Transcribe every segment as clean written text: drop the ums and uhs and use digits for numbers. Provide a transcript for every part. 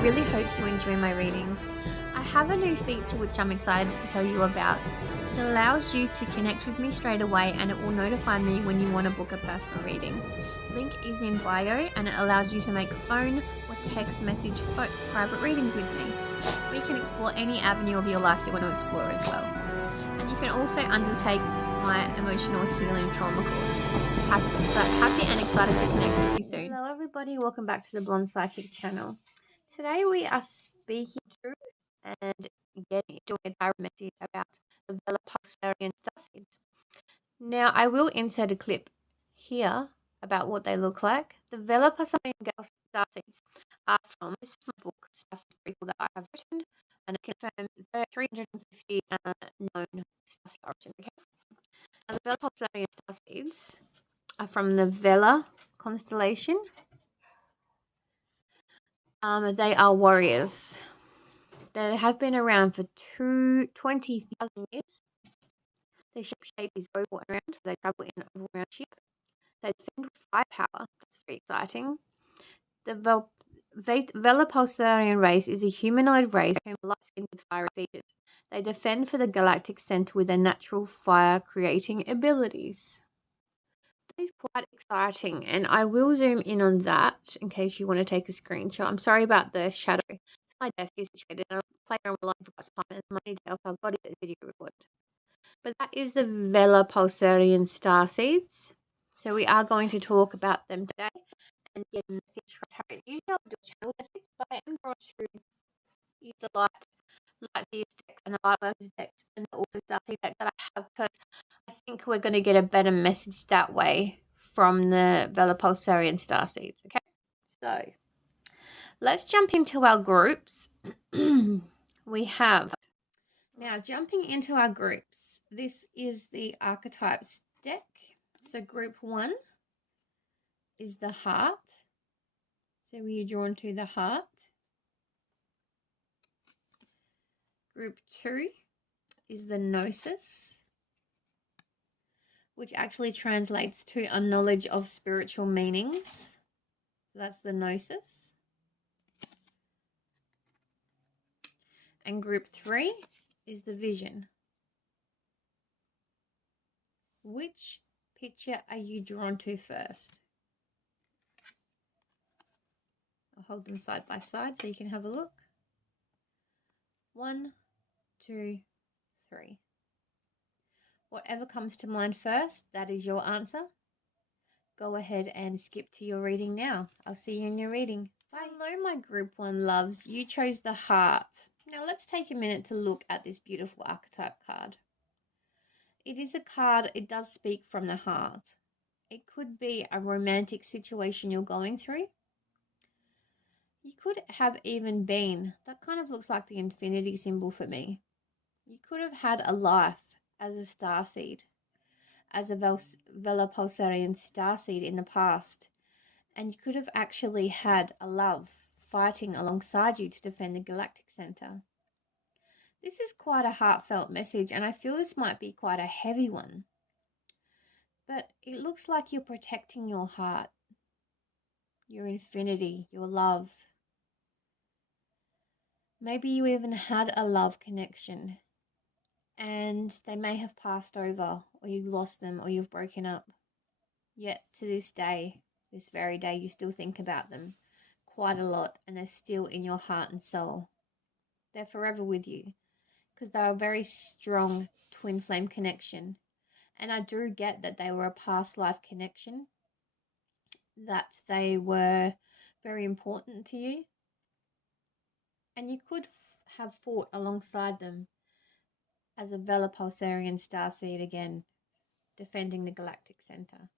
really hope you enjoy my readings. I have a new feature which I'm excited to tell you about. It allows you to connect with me straight away and it will notify me when you want to book a personal reading. Link is in bio and it allows you to make phone or text message private readings with me. We can explore any avenue of your life you want to explore as well. And you can also undertake my emotional healing trauma course. Happy and excited to connect with you soon. Hello everybody, welcome back to the Blonde Psychic channel. Today we are speaking to and doing a direct message about the Vela-Pulsarian Starseeds. Now I will insert a clip here about what they look like. The Vela-Pulsarian Starseeds are from this book, Starseed Prequel, that I have written, and it confirms the 350 known starseed origin. Okay? And the Vela-Pulsarian Starseeds are from the Vela constellation. They are warriors. They have been around for 20,000 years. Their shape is oval and round. They travel in an oval round ship. They defend with firepower. That's very exciting. The Vela-Pulsarian race is a humanoid race who are light-skinned with fiery features. They defend for the galactic center with their natural fire-creating abilities. That is quite exciting, and I will zoom in on that in case you want to take a screenshot. I'm sorry about the shadow. My desk is situated and I'm playing around with the last time and my details, so I've got it video recorded. But that is the Vela-Pulsarian Starseeds. So we are going to talk about them today and get a message from tarot. Usually I'll do a channel message, but I am going to use the light seers decks and the light workers decks and the also Starseed deck that I have, because I think we're going to get a better message that way from the Vela-Pulsarian Starseeds. Okay, so let's jump into our groups. We have now jumping into our groups. This is the Archetypes deck. So group 1 is the heart. So we are drawn to the heart. Group 2 is the Gnosis, which actually translates to a knowledge of spiritual meanings. So that's the Gnosis. And group 3 is the Vision. Which picture are you drawn to first? I'll hold them side by side so you can have a look. 1, 2, 3. Whatever comes to mind first, that is your answer. Go ahead and skip to your reading now. I'll see you in your reading. Bye. Hello, my group 1 loves. You chose the heart. Now let's take a minute to look at this beautiful archetype card. It is a card, it does speak from the heart. It could be a romantic situation you're going through. You could have even been, that kind of looks like the infinity symbol for me. You could have had a life as a starseed, as a Vela-Pulsarian starseed in the past, and you could have actually had a love fighting alongside you to defend the galactic center. This is quite a heartfelt message, and I feel this might be quite a heavy one. But it looks like you're protecting your heart, your infinity, your love. Maybe you even had a love connection and they may have passed over, or you lost them, or you've broken up. Yet to this day, this very day, you still think about them quite a lot, and they're still in your heart and soul. They're forever with you because they're a very strong twin flame connection. And I do get that they were a past life connection, that they were very important to you. And you could have fought alongside them as a Vela-Pulsarian Starseed again, defending the galactic center.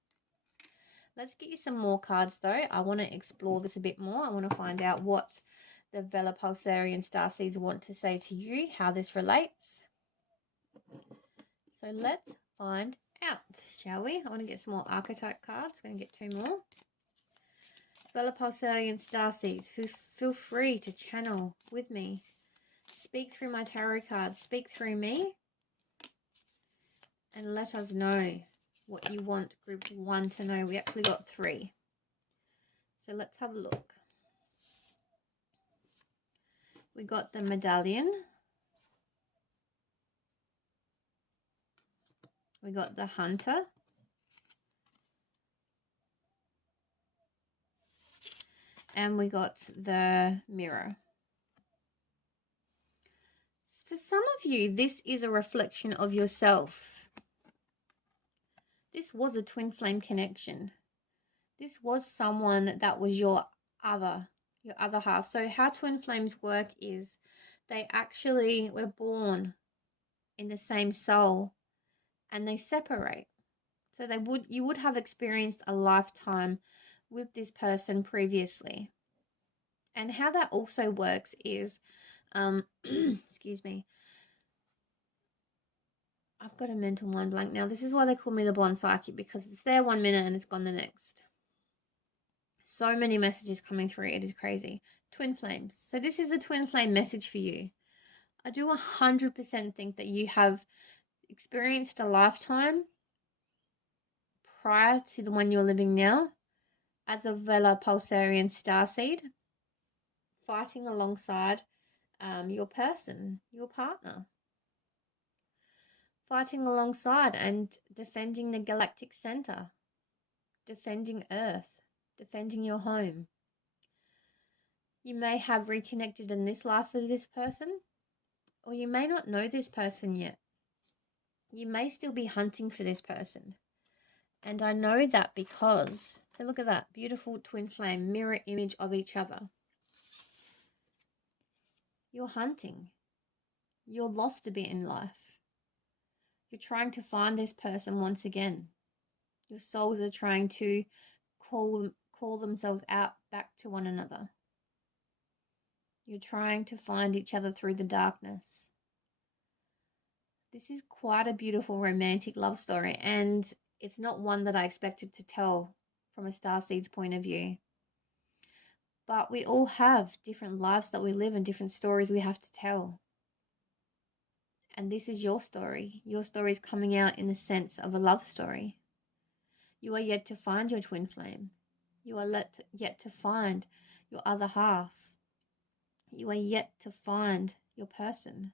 Let's get you some more cards though. I want to explore this a bit more. I want to find out what the Vela-Pulsarian Starseeds want to say to you, how this relates. So let's find out, shall we? I want to get some more archetype cards. We're going to get 2 more. Vela-Pulsarian Starseeds, feel free to channel with me. Speak through my tarot cards. Speak through me. And let us know what you want group 1 to know. We actually got 3. So let's have a look. We got the medallion. We got the hunter. And we got the mirror. For some of you, this is a reflection of yourself. This was a twin flame connection. This was someone that was your other half. So how twin flames work is they actually were born in the same soul and they separate. So you would have experienced a lifetime with this person previously. And how that also works is, excuse me, I've got a mental mind blank now. This is why they call me the blonde psychic, because it's there 1 minute and it's gone the next. So many messages coming through. It is crazy. Twin flames. So this is a twin flame message for you. I do 100% think that you have experienced a lifetime prior to the one you're living now as a Vela-Pulsarian Starseed, fighting alongside your person, your partner. Fighting alongside and defending the galactic center, defending Earth, defending your home. You may have reconnected in this life with this person, or you may not know this person yet. You may still be hunting for this person. And I know that because, so look at that, beautiful twin flame, mirror image of each other. You're hunting. You're lost a bit in life. You're trying to find this person once again. Your souls are trying to call themselves out back to one another. You're trying to find each other through the darkness. This is quite a beautiful romantic love story, and it's not one that I expected to tell from a starseed's point of view. But we all have different lives that we live and different stories we have to tell. And this is your story. Your story is coming out in the sense of a love story. You are yet to find your twin flame. You are yet to find your other half. You are yet to find your person.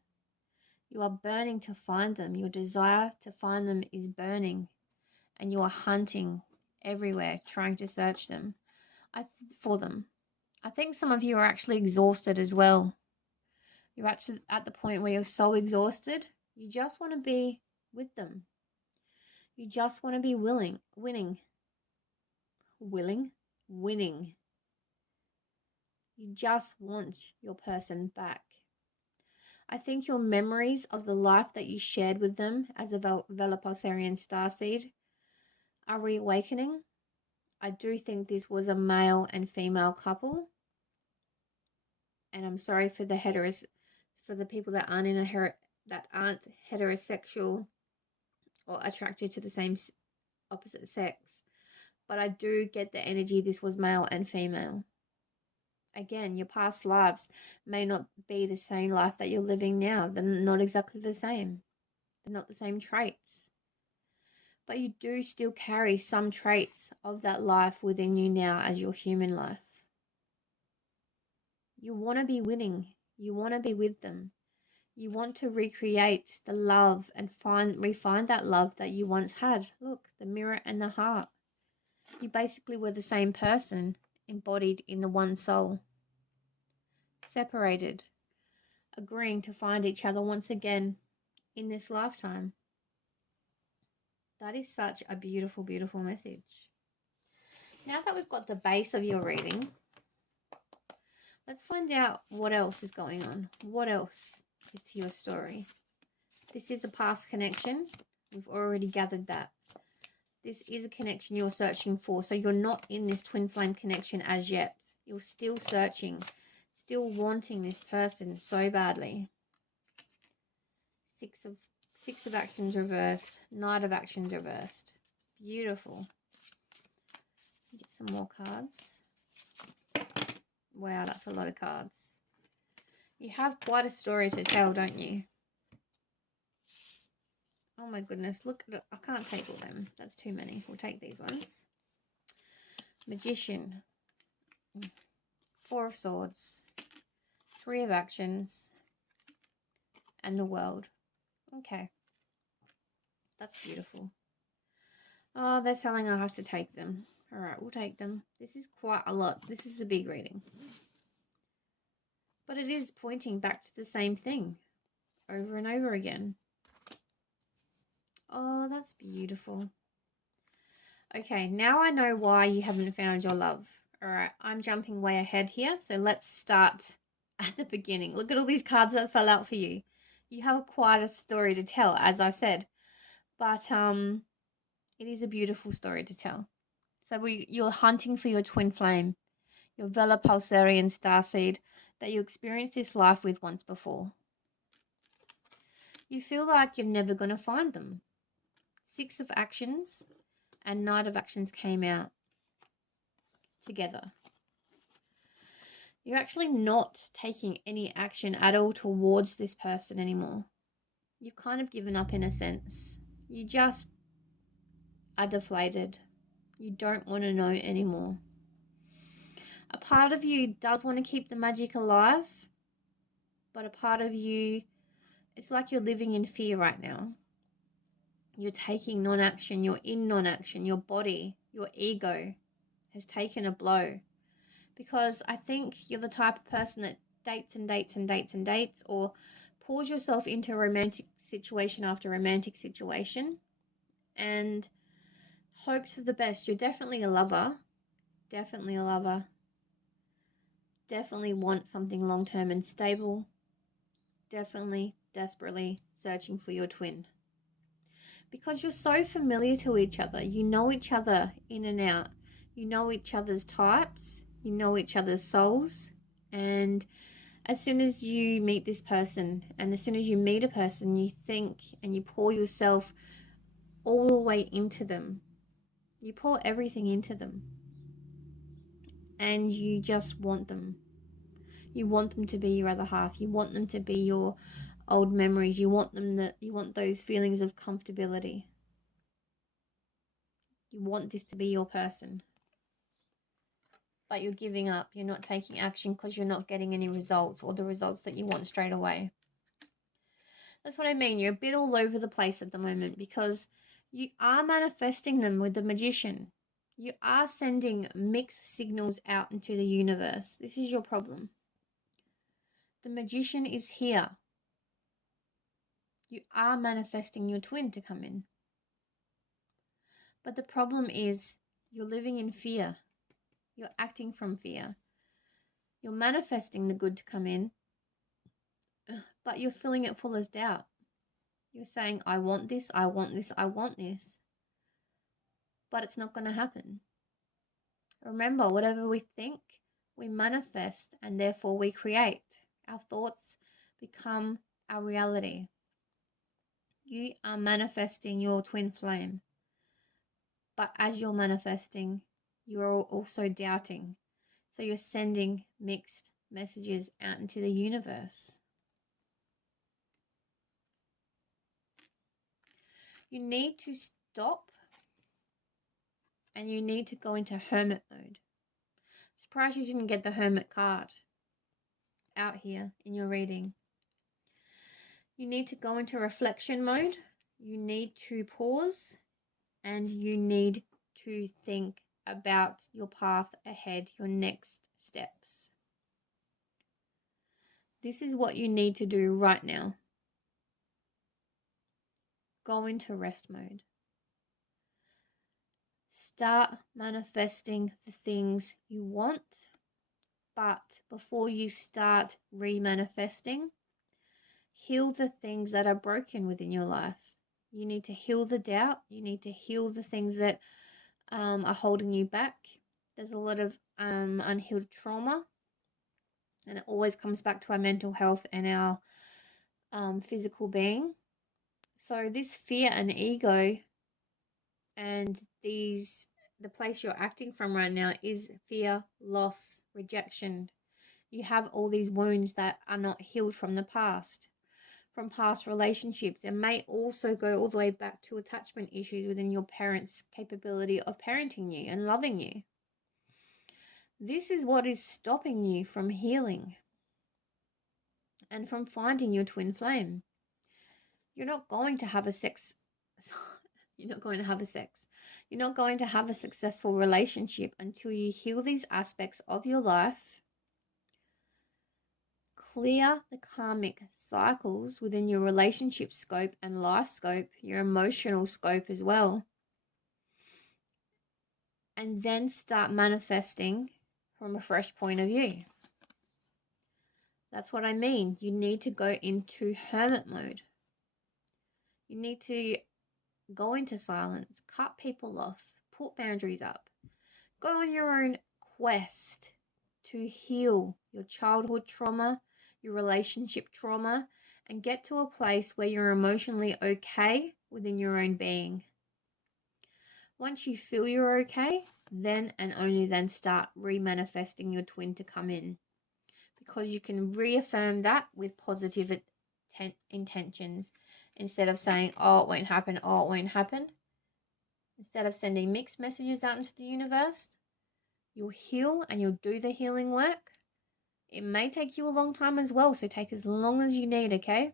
You are burning to find them. Your desire to find them is burning. And you are hunting everywhere, trying to search them for them. I think some of you are actually exhausted as well. You're actually at the point where you're so exhausted, you just want to be with them. You just want to be winning. You just want your person back. I think your memories of the life that you shared with them as a Vela-Pulsarian Starseed are reawakening. I do think this was a male and female couple. And I'm sorry for the people that aren't heterosexual or attracted to the same opposite sex. But I do get the energy this was male and female. Again, your past lives may not be the same life that you're living now. They're not exactly the same. They're not the same traits. But you do still carry some traits of that life within you now as your human life. You want to be winning. You want to be with them. You want to recreate the love and refine that love that you once had. Look, the mirror and the heart. You basically were the same person, embodied in the one soul. Separated, agreeing to find each other once again in this lifetime. That is such a beautiful, beautiful message. Now that we've got the base of your reading, let's find out what else is going on. What else is to your story? This is a past connection. We've already gathered that. This is a connection you're searching for. So you're not in this twin flame connection as yet. You're still searching, still wanting this person so badly. Six of actions reversed. Knight of actions reversed. Beautiful. Get some more cards. Wow, that's a lot of cards. You have quite a story to tell, don't you? Oh my goodness, look, I can't take all them. That's too many. We'll take these ones. Magician. Four of Swords. Three of actions. And the world. Okay. That's beautiful. Oh, they're telling I have to take them. All right, we'll take them. This is quite a lot. This is a big reading. But it is pointing back to the same thing over and over again. Oh, that's beautiful. Okay, now I know why you haven't found your love. All right, I'm jumping way ahead here. So let's start at the beginning. Look at all these cards that fell out for you. You have quite a story to tell, as I said. But it is a beautiful story to tell. So you're hunting for your twin flame, your Vela-Pulsarian Starseed that you experienced this life with once before. You feel like you're never going to find them. 6 of actions and Knight of actions came out together. You're actually not taking any action at all towards this person anymore. You've kind of given up in a sense. You just are deflated. You don't want to know anymore. A part of you does want to keep the magic alive, but a part of you, it's like you're living in fear right now. You're taking non-action. You're in non-action. Your body, your ego has taken a blow. Because I think you're the type of person that dates and dates and dates and dates, or pours yourself into a romantic situation after romantic situation and hopes for the best. You're definitely a lover. Definitely a lover. Definitely want something long-term and stable. Definitely, desperately searching for your twin. Because you're so familiar to each other. You know each other in and out. You know each other's types. You know each other's souls. And as soon as you meet this person, and as soon as you meet a person, you think and you pour yourself all the way into them. You pour everything into them. And you just want them. You want them to be your other half. You want them to be your old memories. You want those feelings of comfortability. You want this to be your person. But you're giving up. You're not taking action because you're not getting any results, or the results that you want straight away. That's what I mean. You're a bit all over the place at the moment because you are manifesting them with the Magician. You are sending mixed signals out into the universe. This is your problem. The Magician is here. You are manifesting your twin to come in. But the problem is you're living in fear. You're acting from fear. You're manifesting the good to come in, but you're filling it full of doubt. You're saying, I want this, I want this, I want this. But it's not going to happen. Remember, whatever we think, we manifest, and therefore we create. Our thoughts become our reality. You are manifesting your twin flame. But as you're manifesting, you're also doubting. So you're sending mixed messages out into the universe. You need to stop and you need to go into hermit mode. Surprised you didn't get the hermit card out here in your reading. You need to go into reflection mode. You need to pause and you need to think about your path ahead, your next steps. This is what you need to do right now. Go into rest mode. Start manifesting the things you want, but before you start re-manifesting, heal the things that are broken within your life. You need to heal the doubt. You need to heal the things that are holding you back. There's a lot of unhealed trauma, and it always comes back to our mental health and our physical being. So this fear and ego and the place you're acting from right now is fear, loss, rejection. You have all these wounds that are not healed from the past, from past relationships. It may also go all the way back to attachment issues within your parents' capability of parenting you and loving you. This is what is stopping you from healing. and from finding your twin flame. You're not going to have a sex. You're not going to have a sex. You're not going to have a successful relationship until you heal these aspects of your life, clear the karmic cycles within your relationship scope and life scope, your emotional scope as well, and then start manifesting from a fresh point of view. That's what I mean. You need to go into hermit mode. You need to go into silence, cut people off, put boundaries up. Go on your own quest to heal your childhood trauma, your relationship trauma, and get to a place where you're emotionally okay within your own being. Once you feel you're okay, then and only then start remanifesting your twin to come in, because you can reaffirm that with positive intentions instead of saying, oh, it won't happen, oh, it won't happen. Instead of sending mixed messages out into the universe, you'll heal and you'll do the healing work. It may take you a long time as well, so take as long as you need, okay?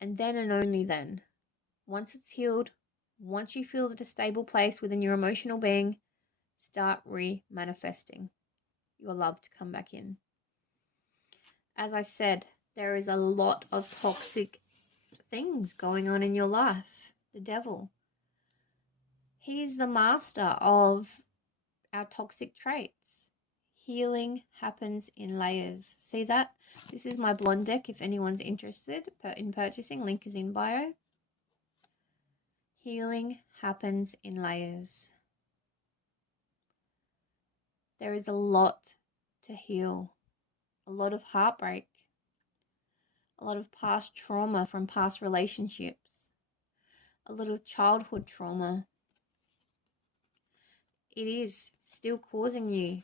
And then and only then, once it's healed, once you feel at a stable place within your emotional being, start re-manifesting your love to come back in. As I said, there is a lot of toxic things going on in your life. The devil. He's the master of our toxic traits. Healing happens in layers. See that? This is my blonde deck if anyone's interested in purchasing. Link is in bio. Healing happens in layers. There is a lot to heal. A lot of heartbreak. A lot of past trauma from past relationships. A lot of childhood trauma. It is still causing you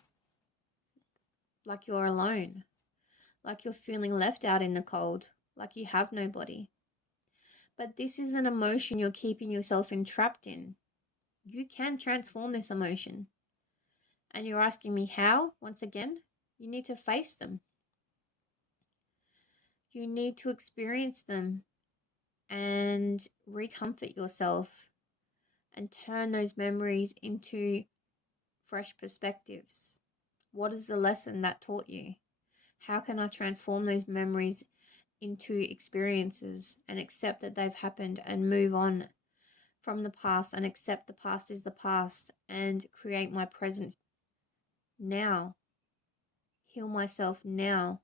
like you're alone, like you're feeling left out in the cold, like you have nobody. But this is an emotion you're keeping yourself entrapped in. You can transform this emotion. And you're asking me how? Once again, you need to face them. You need to experience them and recomfort yourself and turn those memories into fresh perspectives. What is the lesson that taught you? How can I transform those memories into experiences and accept that they've happened and move on from the past and accept the past is the past and create my present now? Heal myself now,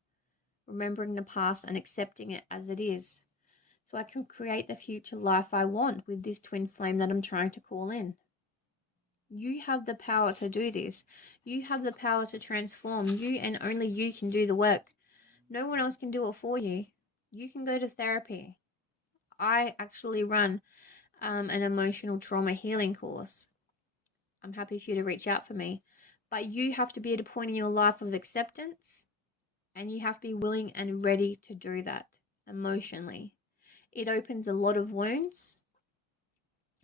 remembering the past and accepting it as it is, so I can create the future life I want with this twin flame that I'm trying to call in. You have the power to do this. You have the power to transform. You and only you can do the work. No one else can do it for you. You can go to therapy. I actually run an emotional trauma healing course. I'm happy for you to reach out for me. But you have to be at a point in your life of acceptance, and you have to be willing and ready to do that emotionally. It opens a lot of wounds,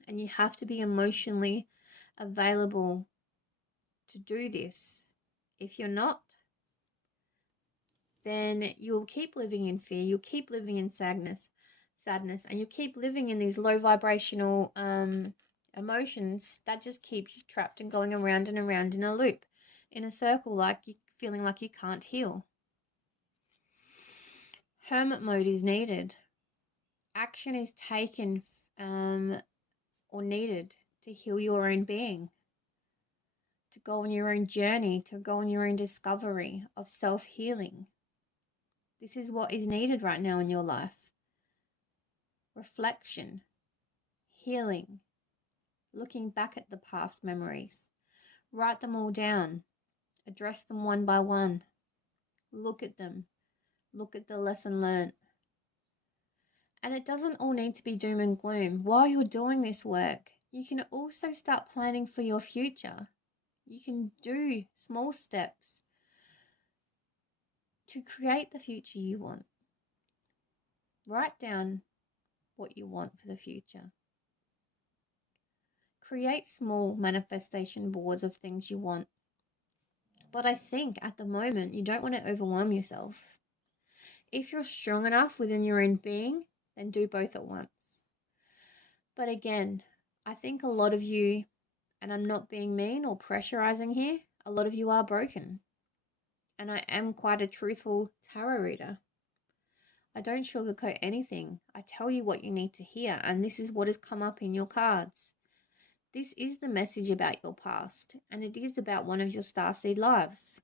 and you have to be emotionally available to do this. If you're not, then you'll keep living in fear, you'll keep living in sadness, and you keep living in these low vibrational emotions that just keep you trapped and going around and around in a loop, in a circle, like you feeling like you can't heal. Hermit mode is needed. Action is taken or needed to heal your own being, to go on your own journey, to go on your own discovery of self-healing. This is what is needed right now in your life. Reflection, healing, looking back at the past memories. Write them all down. Address them one by one. Look at them. Look at the lesson learned. And it doesn't all need to be doom and gloom. While you're doing this work, you can also start planning for your future. You can do small steps to create the future you want. Write down what you want for the future. Create small manifestation boards of things you want. But I think at the moment, you don't want to overwhelm yourself. If you're strong enough within your own being, then do both at once. But again, I think a lot of you, and I'm not being mean or pressurizing here, a lot of you are broken. And I am quite a truthful tarot reader. I don't sugarcoat anything. I tell you what you need to hear, and this is what has come up in your cards. This is the message about your past, and it is about one of your starseed lives.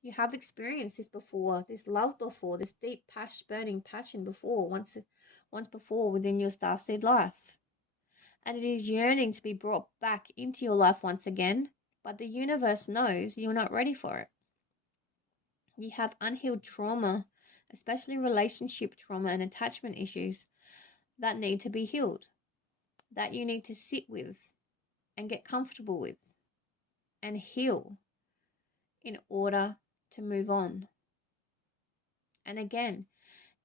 You have experienced this before, this love before, this deep, burning passion before, once before within your starseed life. And it is yearning to be brought back into your life once again, but the universe knows you're not ready for it. You have unhealed trauma, especially relationship trauma and attachment issues that need to be healed, that you need to sit with and get comfortable with and heal in order to move on. And again,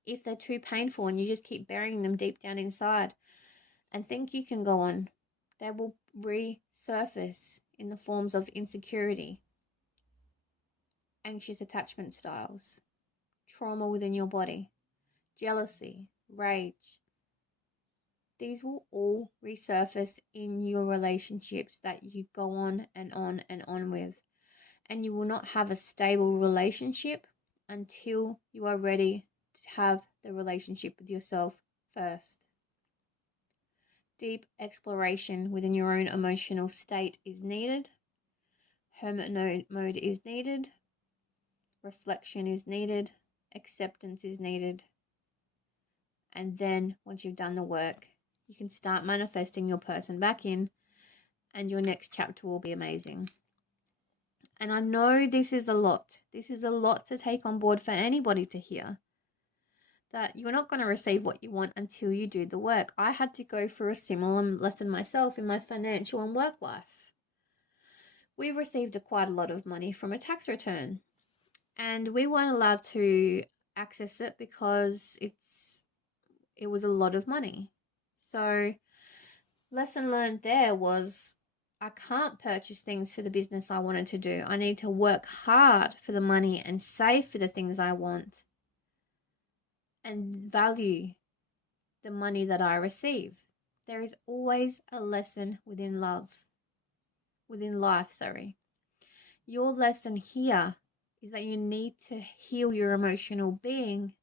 if they're too painful and you just keep burying them deep down inside and think you can go on, they will resurface in the forms of insecurity, anxious attachment styles, trauma within your body, jealousy, rage. These will all resurface in your relationships that you go on and on and on with. And you will not have a stable relationship until you are ready to have the relationship with yourself first. Deep exploration within your own emotional state is needed. Hermit mode is needed. Reflection is needed. Acceptance is needed. And then once you've done the work, you can start manifesting your person back in, and your next chapter will be amazing. And I know this is a lot. This is a lot to take on board for anybody to hear. That you're not going to receive what you want until you do the work. I had to go through a similar lesson myself in my financial and work life. We received quite a lot of money from a tax return, and we weren't allowed to access it because it was a lot of money. So lesson learned there was I can't purchase things for the business I wanted to do. I need to work hard for the money and save for the things I want and value the money that I receive. There is always a lesson within life. Your lesson here is that you need to heal your emotional being,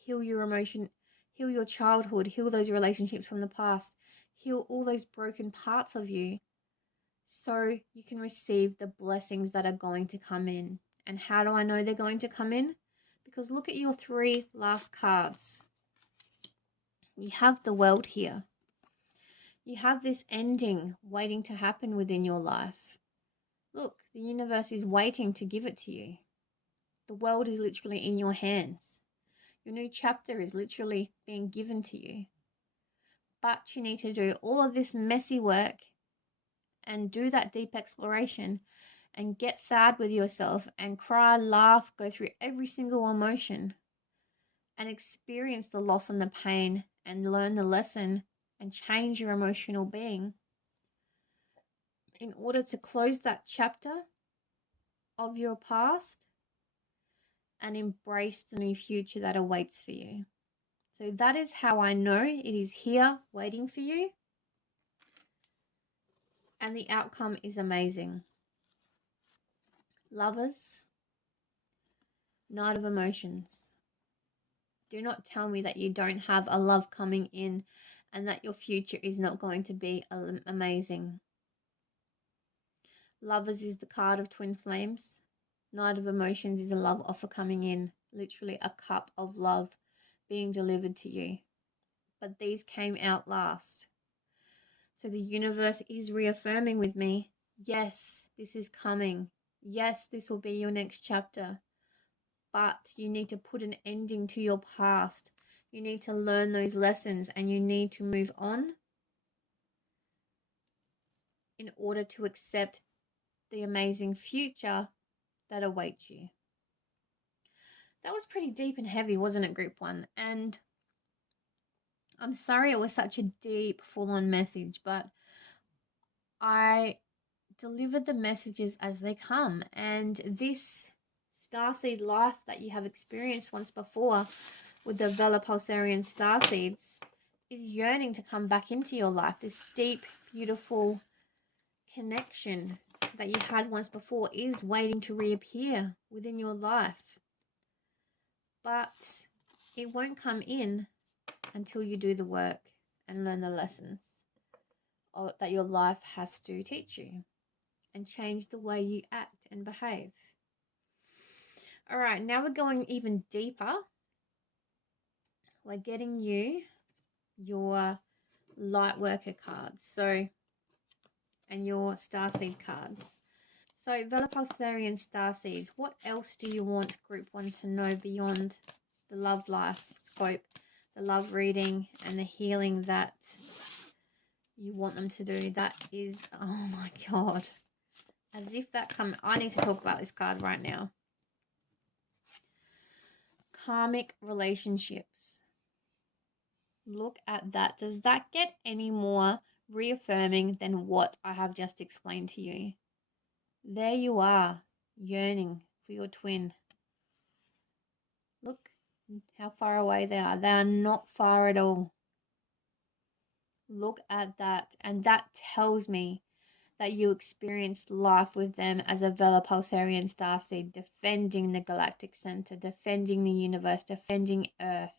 heal your childhood, heal those relationships from the past, heal all those broken parts of you so you can receive the blessings that are going to come in. And how do I know they're going to come in? Because look at your 3 last cards. You have the World here. You have this ending waiting to happen within your life. Look, the universe is waiting to give it to you. The world is literally in your hands. Your new chapter is literally being given to you. But you need to do all of this messy work and do that deep exploration and get sad with yourself and cry, laugh, go through every single emotion and experience the loss and the pain and learn the lesson and change your emotional being in order to close that chapter of your past and embrace the new future that awaits for you. So that is how I know it is here waiting for you. And the outcome is amazing. Lovers, Knight of Emotions. Do not tell me that you don't have a love coming in and that your future is not going to be amazing. Lovers is the card of twin flames. Knight of Emotions is a love offer coming in. Literally a cup of love being delivered to you. But these came out last. So the universe is reaffirming with me, yes, this is coming. Yes, this will be your next chapter. But you need to put an ending to your past. You need to learn those lessons and you need to move on in order to accept the amazing future that awaits you. That was pretty deep and heavy, wasn't it, Group 1? And I'm sorry it was such a deep, full-on message, but I deliver the messages as they come. And this starseed life that you have experienced once before with the Vela-Pulsarian Starseeds is yearning to come back into your life. This deep, beautiful connection that you had once before is waiting to reappear within your life. But it won't come in until you do the work and learn the lessons that your life has to teach you and change the way you act and behave. All right, now we're going even deeper. We're getting you your light worker cards, and your starseed cards. So Vela-Pulsarian Starseeds, what else do you want Group 1 to know beyond the love life scope, the love reading, and the healing that you want them to do? That is, oh my God, as if that come. I need to talk about this card right now. Karmic relationships. Look at that. Does that get any more reaffirming than what I have just explained to you? There you are, yearning for your twin. Look how far away they are. They are not far at all. Look at that. And that tells me that you experienced life with them as a Vela-Pulsarian Starseed, defending the galactic center, defending the universe, defending Earth.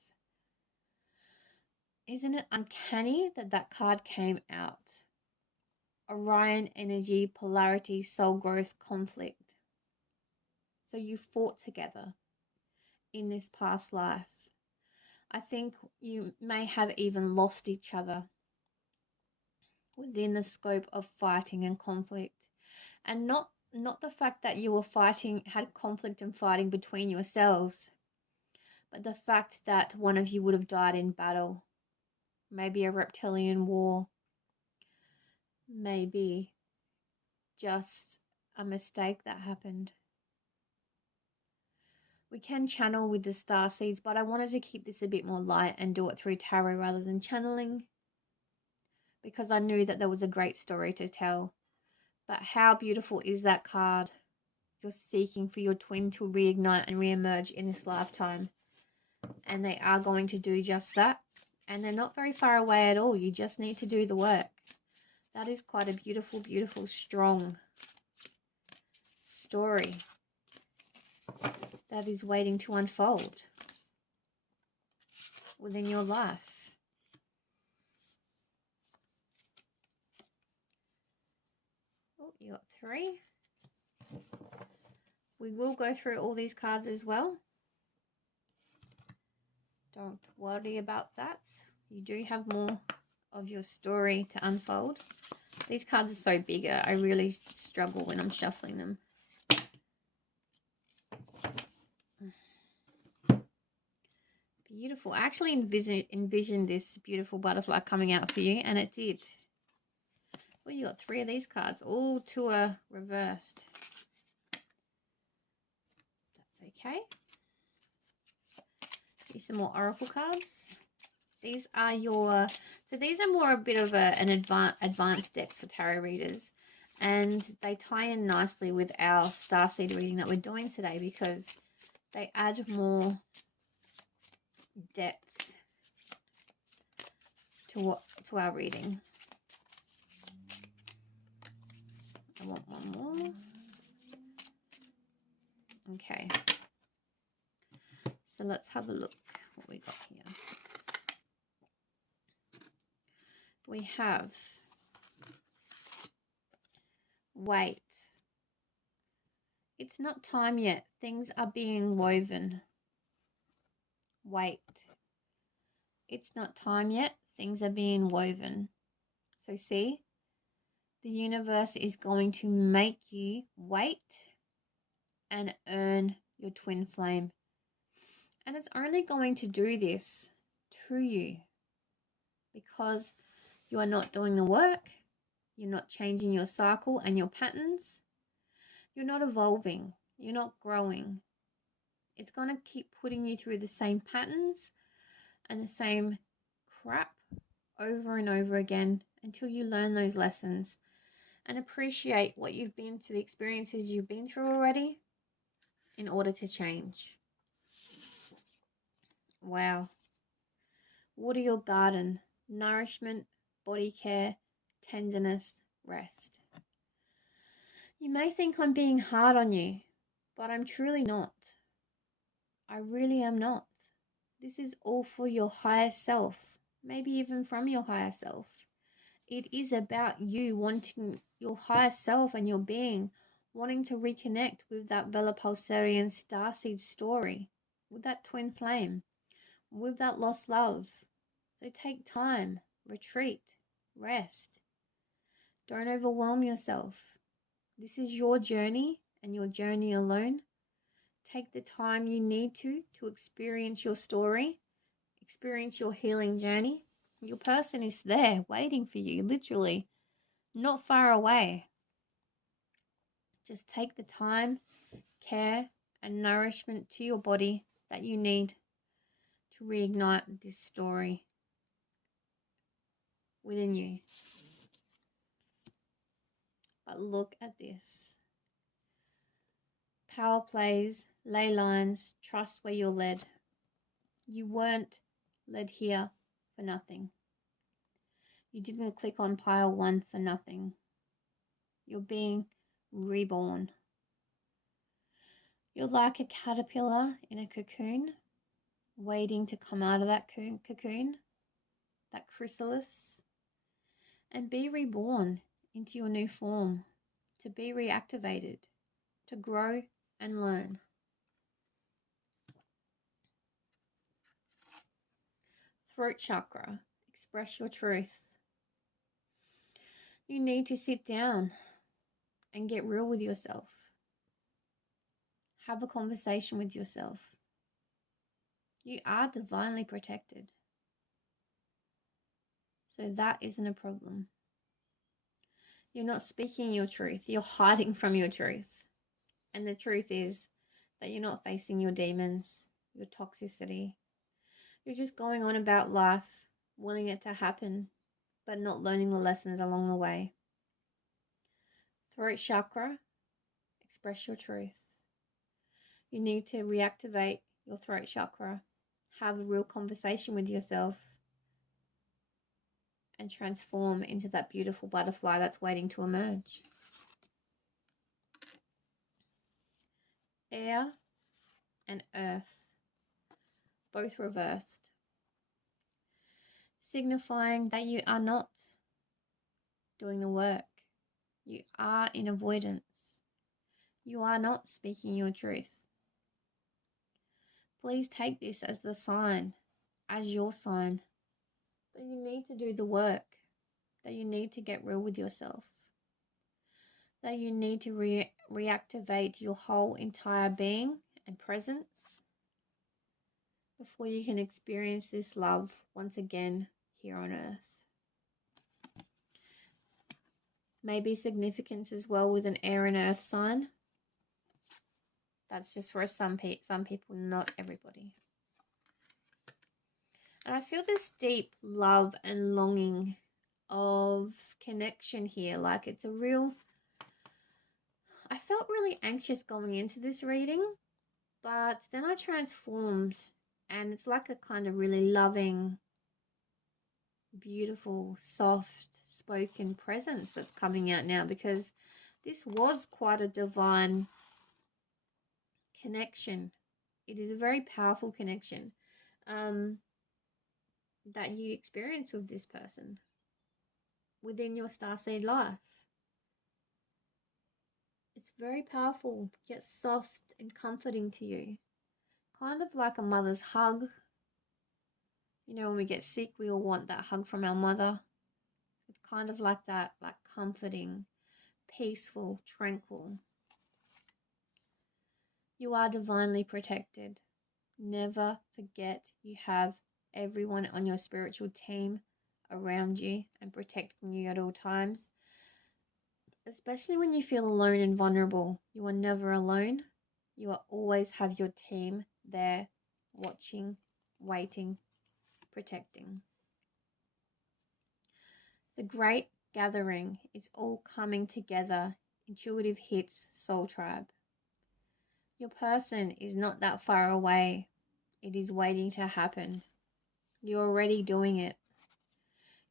Isn't it uncanny that that card came out? Orion energy, polarity, soul growth, conflict. So you fought together in this past life. I think you may have even lost each other within the scope of fighting and conflict. And not the fact that you were fighting, had conflict and fighting between yourselves, but the fact that one of you would have died in battle. Maybe a reptilian war. Maybe just a mistake that happened. We can channel with the starseeds, but I wanted to keep this a bit more light and do it through tarot rather than channeling, because I knew that there was a great story to tell. But how beautiful is that card? You're seeking for your twin to reignite and reemerge in this lifetime. And they are going to do just that. And they're not very far away at all. You just need to do the work. That is quite a beautiful, beautiful, strong story that is waiting to unfold within your life. Oh, you got 3. We will go through all these cards as well. Don't worry about that. You do have more of your story to unfold. These cards are so bigger. I really struggle when I'm shuffling them. Beautiful. I actually envisioned this beautiful butterfly coming out for you, and it did. Well, you got 3 of these cards. All 2 are reversed. That's okay. Here's some more oracle cards. These are your... So these are more a bit of an advanced decks for tarot readers. And they tie in nicely with our starseed reading that we're doing today, because they add more depth to our reading. I want one more. Okay. So let's have a look what we got here. We have wait. It's not time yet. Things are being woven. Wait. It's not time yet. Things are being woven. So see, the universe is going to make you wait and earn your twin flame. And it's only going to do this to you because you are not doing the work. You're not changing your cycle and your patterns. You're not evolving. You're not growing. It's going to keep putting you through the same patterns and the same crap over and over again until you learn those lessons and appreciate what you've been through, the experiences you've been through already, in order to change. Wow. Water your garden. Nourishment, body care, tenderness, rest. You may think I'm being hard on you, but I'm truly not. I really am not. This is all for your higher self, maybe even from your higher self. It is about you wanting your higher self and your being, wanting to reconnect with that Vela-Pulsarian Starseed story, with that twin flame, with that lost love. So take time, retreat, rest. Don't overwhelm yourself. This is your journey and your journey alone. Take the time you need to experience your story, experience your healing journey. Your person is there waiting for you, literally, not far away. Just take the time, care, and nourishment to your body that you need to reignite this story within you. But look at this. Power plays, ley lines, trust where you're led. You weren't led here for nothing. You didn't click on pile 1 for nothing. You're being reborn. You're like a caterpillar in a cocoon, waiting to come out of that cocoon, that chrysalis, and be reborn into your new form, to be reactivated, to grow and learn. Throat chakra, express your truth. You need to sit down and get real with yourself. Have a conversation with yourself. You are divinely protected. So that isn't a problem. You're not speaking your truth. You're hiding from your truth. And the truth is that you're not facing your demons, your toxicity. You're just going on about life, willing it to happen, but not learning the lessons along the way. Throat chakra, express your truth. You need to reactivate your throat chakra, have a real conversation with yourself, and transform into that beautiful butterfly that's waiting to emerge. Air and earth, both reversed, signifying that you are not doing the work. You are in avoidance. You are not speaking your truth. Please take this as the sign, as your sign, that you need to do the work, that you need to get real with yourself, that you need to reactivate your whole entire being and presence before you can experience this love once again here on earth. Maybe significance as well with an air and earth sign. That's just for some people, not everybody. And I feel this deep love and longing of connection here. Like it's a real... I felt really anxious going into this reading, but then I transformed and it's like a kind of really loving, beautiful, soft spoken presence that's coming out now, because this was quite a divine connection. It is a very powerful connection that you experience with this person within your starseed life. It's very powerful, yet soft and comforting to you. Kind of like a mother's hug. You know, when we get sick, we all want that hug from our mother. It's kind of like that, like comforting, peaceful, tranquil. You are divinely protected. Never forget you have everyone on your spiritual team around you and protecting you at all times. Especially when you feel alone and vulnerable. You are never alone. You will always have your team there, watching, waiting, protecting. The great gathering. It's all coming together. Intuitive hits, soul tribe. Your person is not that far away. It is waiting to happen. You're already doing it.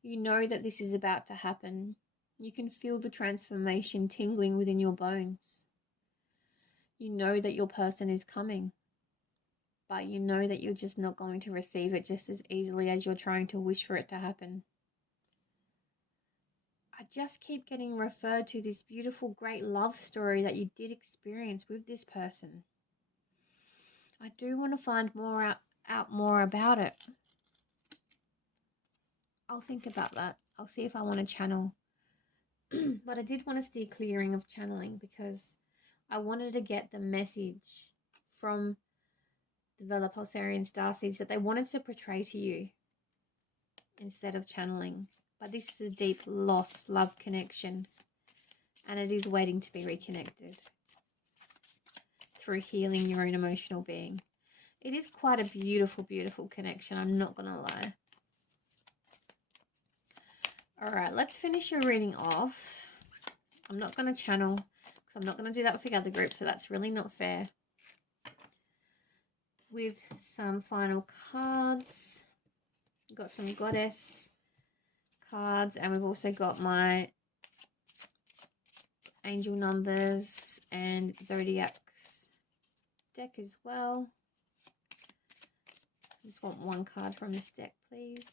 You know that this is about to happen. You can feel the transformation tingling within your bones. You know that your person is coming, but you know that you're just not going to receive it just as easily as you're trying to wish for it to happen. I just keep getting referred to this beautiful, great love story that you did experience with this person. I do want to find out more about it. I'll think about that. I'll see if I want to channel. But I did want to steer clearing of channeling because I wanted to get the message from the Vela-Pulsarian Starseeds that they wanted to portray to you instead of channeling. But this is a deep, lost love connection, and it is waiting to be reconnected through healing your own emotional being. It is quite a beautiful, beautiful connection, I'm not going to lie. Alright, let's finish your reading off. I'm not going to channel because I'm not going to do that with the other group, so that's really not fair. With some final cards. We've got some goddess cards, and we've also got my angel numbers and zodiacs deck as well. I just want one card from this deck, please.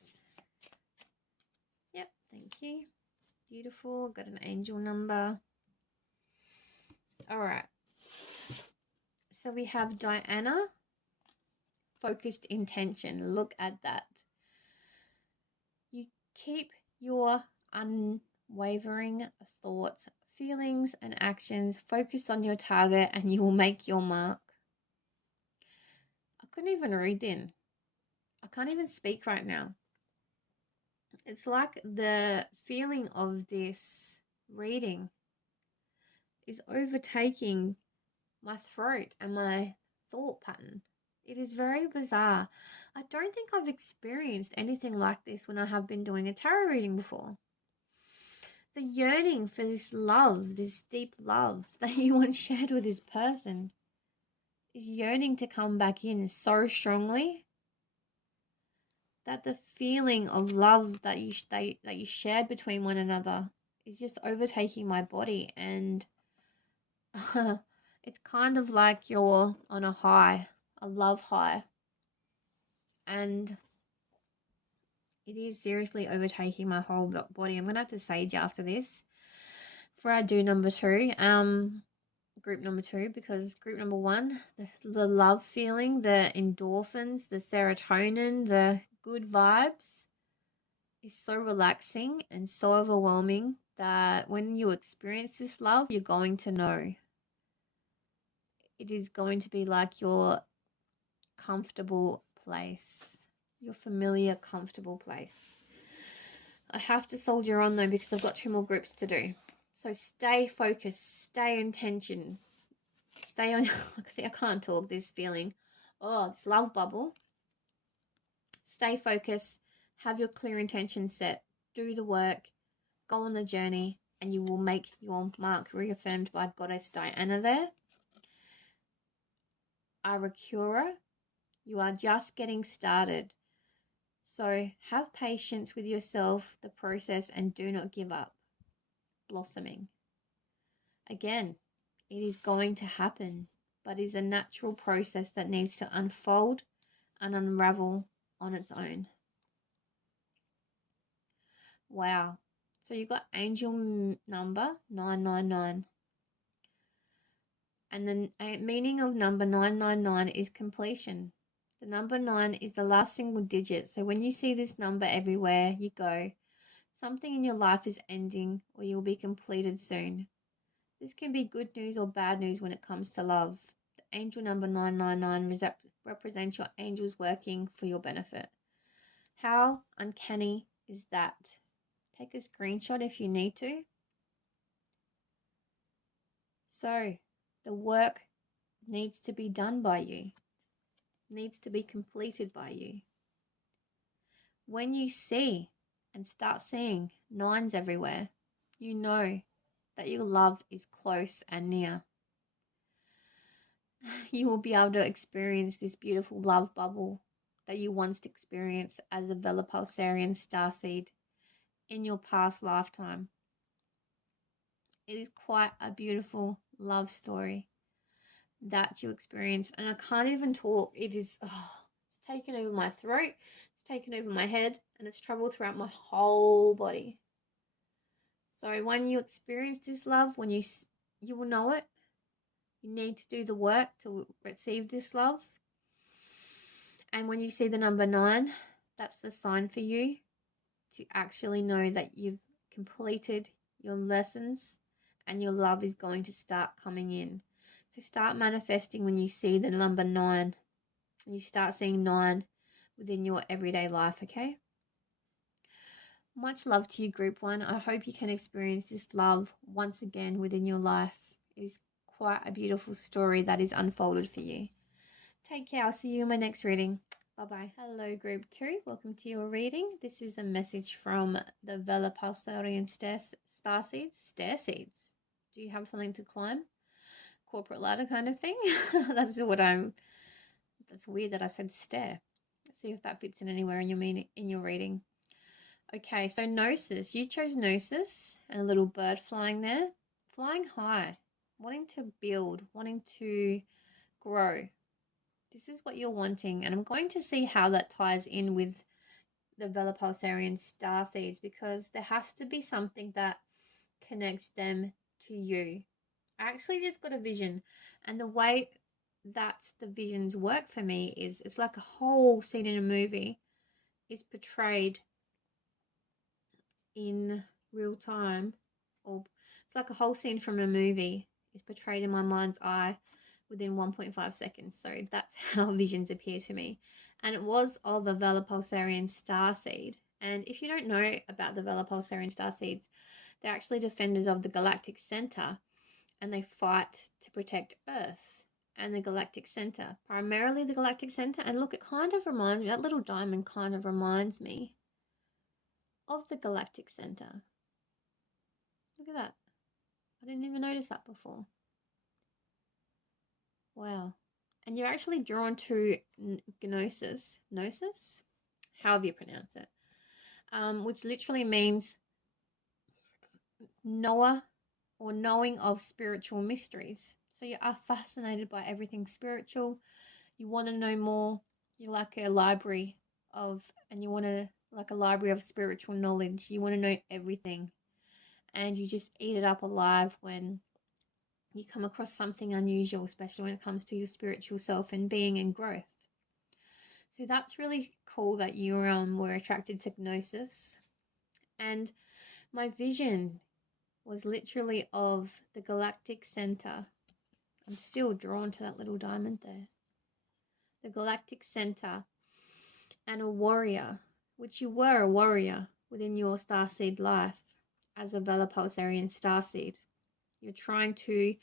Yep, thank you. Beautiful. Got an angel number. All right. So we have Diana. Focused intention. Look at that. You keep your unwavering thoughts, feelings, and actions focused on your target, and you will make your mark. I couldn't even read then. I can't even speak right now. It's like the feeling of this reading is overtaking my throat and my thought pattern. It is very bizarre. I don't think I've experienced anything like this when I have been doing a tarot reading before. The yearning for this love, this deep love that you once shared with this person is yearning to come back in so strongly that the feeling of love that you shared between one another is just overtaking my body, and it's kind of like you're on a high, a love high, and it is seriously overtaking my whole body. I'm gonna have to sage after this for our number 2, group number 2, because group number 1, the love feeling, the endorphins, the serotonin, the good vibes is so relaxing and so overwhelming that when you experience this love, you're going to know. It is going to be like your comfortable place, your familiar, comfortable place. I have to soldier on though because I've got 2 more groups to do. So stay focused, stay in tension, stay on. See, I can't talk. This feeling, this love bubble. Stay focused, have your clear intention set, do the work, go on the journey, and you will make your mark, reaffirmed by Goddess Diana there. Arakura, you are just getting started. So have patience with yourself, the process, and do not give up. Blossoming. Again, it is going to happen, but is a natural process that needs to unfold and unravel on its own. Wow. So you got angel number 999. And the meaning of number 999 is completion. The number 9 is the last single digit. So when you see this number everywhere you go, something in your life is ending or you'll be completed soon. This can be good news or bad news when it comes to love. The angel number 999 represents your angels working for your benefit. How uncanny is that? Take a screenshot if you need to. So, the work needs to be done by you, needs to be completed by you. When you see and start seeing 9s everywhere, You know that your love is close and near. You will be able to experience this beautiful love bubble that you once experienced as a Vela-Pulsarian Starseed in your past lifetime. It is quite a beautiful love story that you experience, and I can't even talk. It is, it's taken over my throat, it's taken over my head, and it's traveled throughout my whole body. So when you experience this love, when you will know it, you need to do the work to receive this love. And when you see the number 9, that's the sign for you to actually know that you've completed your lessons and your love is going to start coming in. So start manifesting when you see the number 9 and you start seeing 9 within your everyday life, okay? Much love to you, Group 1. I hope you can experience this love once again within your life. It is quite a beautiful story that is unfolded for you. Take care. I'll see you in my next reading. Bye-bye. Hello, Group 2. Welcome to your reading. This is a message from the Vela-Pulsarian Starseeds. Starseeds. Do you have something to climb? Corporate ladder kind of thing? That's weird that I said stare. Let's see if that fits in anywhere in your reading. Okay, so Gnosis. You chose Gnosis and a little bird flying there. Flying high. Wanting to build. Wanting to grow. This is what you're wanting. And I'm going to see how that ties in with the Vela-Pulsarian Starseeds, because there has to be something that connects them to you. I actually just got a vision. And the way that the visions work for me is it's like a whole scene in a movie is portrayed in real time, or it's like a whole scene from a movie is portrayed in my mind's eye within 1.5 seconds. So that's how visions appear to me. And it was of a Vela-Pulsarian Starseed. And if you don't know about the Vela-Pulsarian Starseeds, they're actually defenders of the galactic center, and they fight to protect Earth and the galactic center, primarily the galactic center. And look, it kind of reminds me, that little diamond kind of reminds me of the galactic center. Look at that. I didn't even notice that before. Wow. And you're actually drawn to Gnosis. Gnosis? However you pronounce it. Which literally means knower or knowing of spiritual mysteries. So you are fascinated by everything spiritual. You want to know more. You're like a library of, and you want to, like a library of spiritual knowledge. You want to know everything. And you just eat it up alive when you come across something unusual, especially when it comes to your spiritual self and being and growth. So that's really cool that you were attracted to Gnosis. And my vision was literally of the galactic center. I'm still drawn to that little diamond there. The galactic center and a warrior, which you were a warrior within your starseed life as a Vela-Pulsarian starseed. You're trying to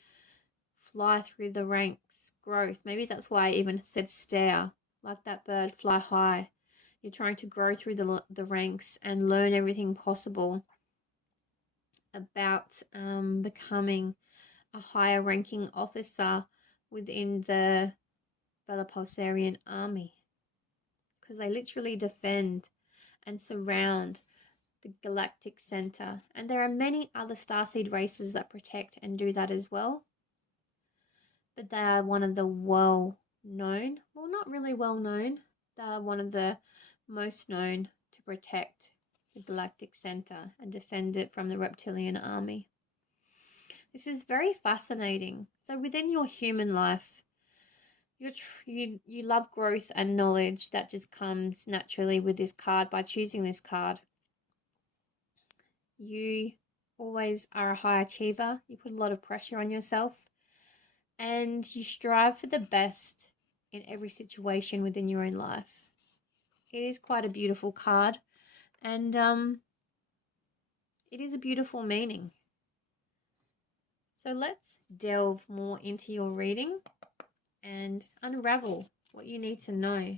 fly through the ranks, growth. Maybe that's why I even said stare, like that bird, fly high. You're trying to grow through the ranks and learn everything possible about becoming a higher ranking officer within the Vela-Pulsarian army, because they literally defend and surround the galactic center. And there are many other starseed races that protect and do that as well. But they are one of the well-known, well, not really well-known, they are one of the most known to protect the galactic center and defend it from the reptilian army. This is very fascinating. So within your human life, you love growth and knowledge that just comes naturally with this card by choosing this card. You always are a high achiever. You put a lot of pressure on yourself. And you strive for the best in every situation within your own life. It is quite a beautiful card. And it is a beautiful meaning. So let's delve more into your reading and unravel what you need to know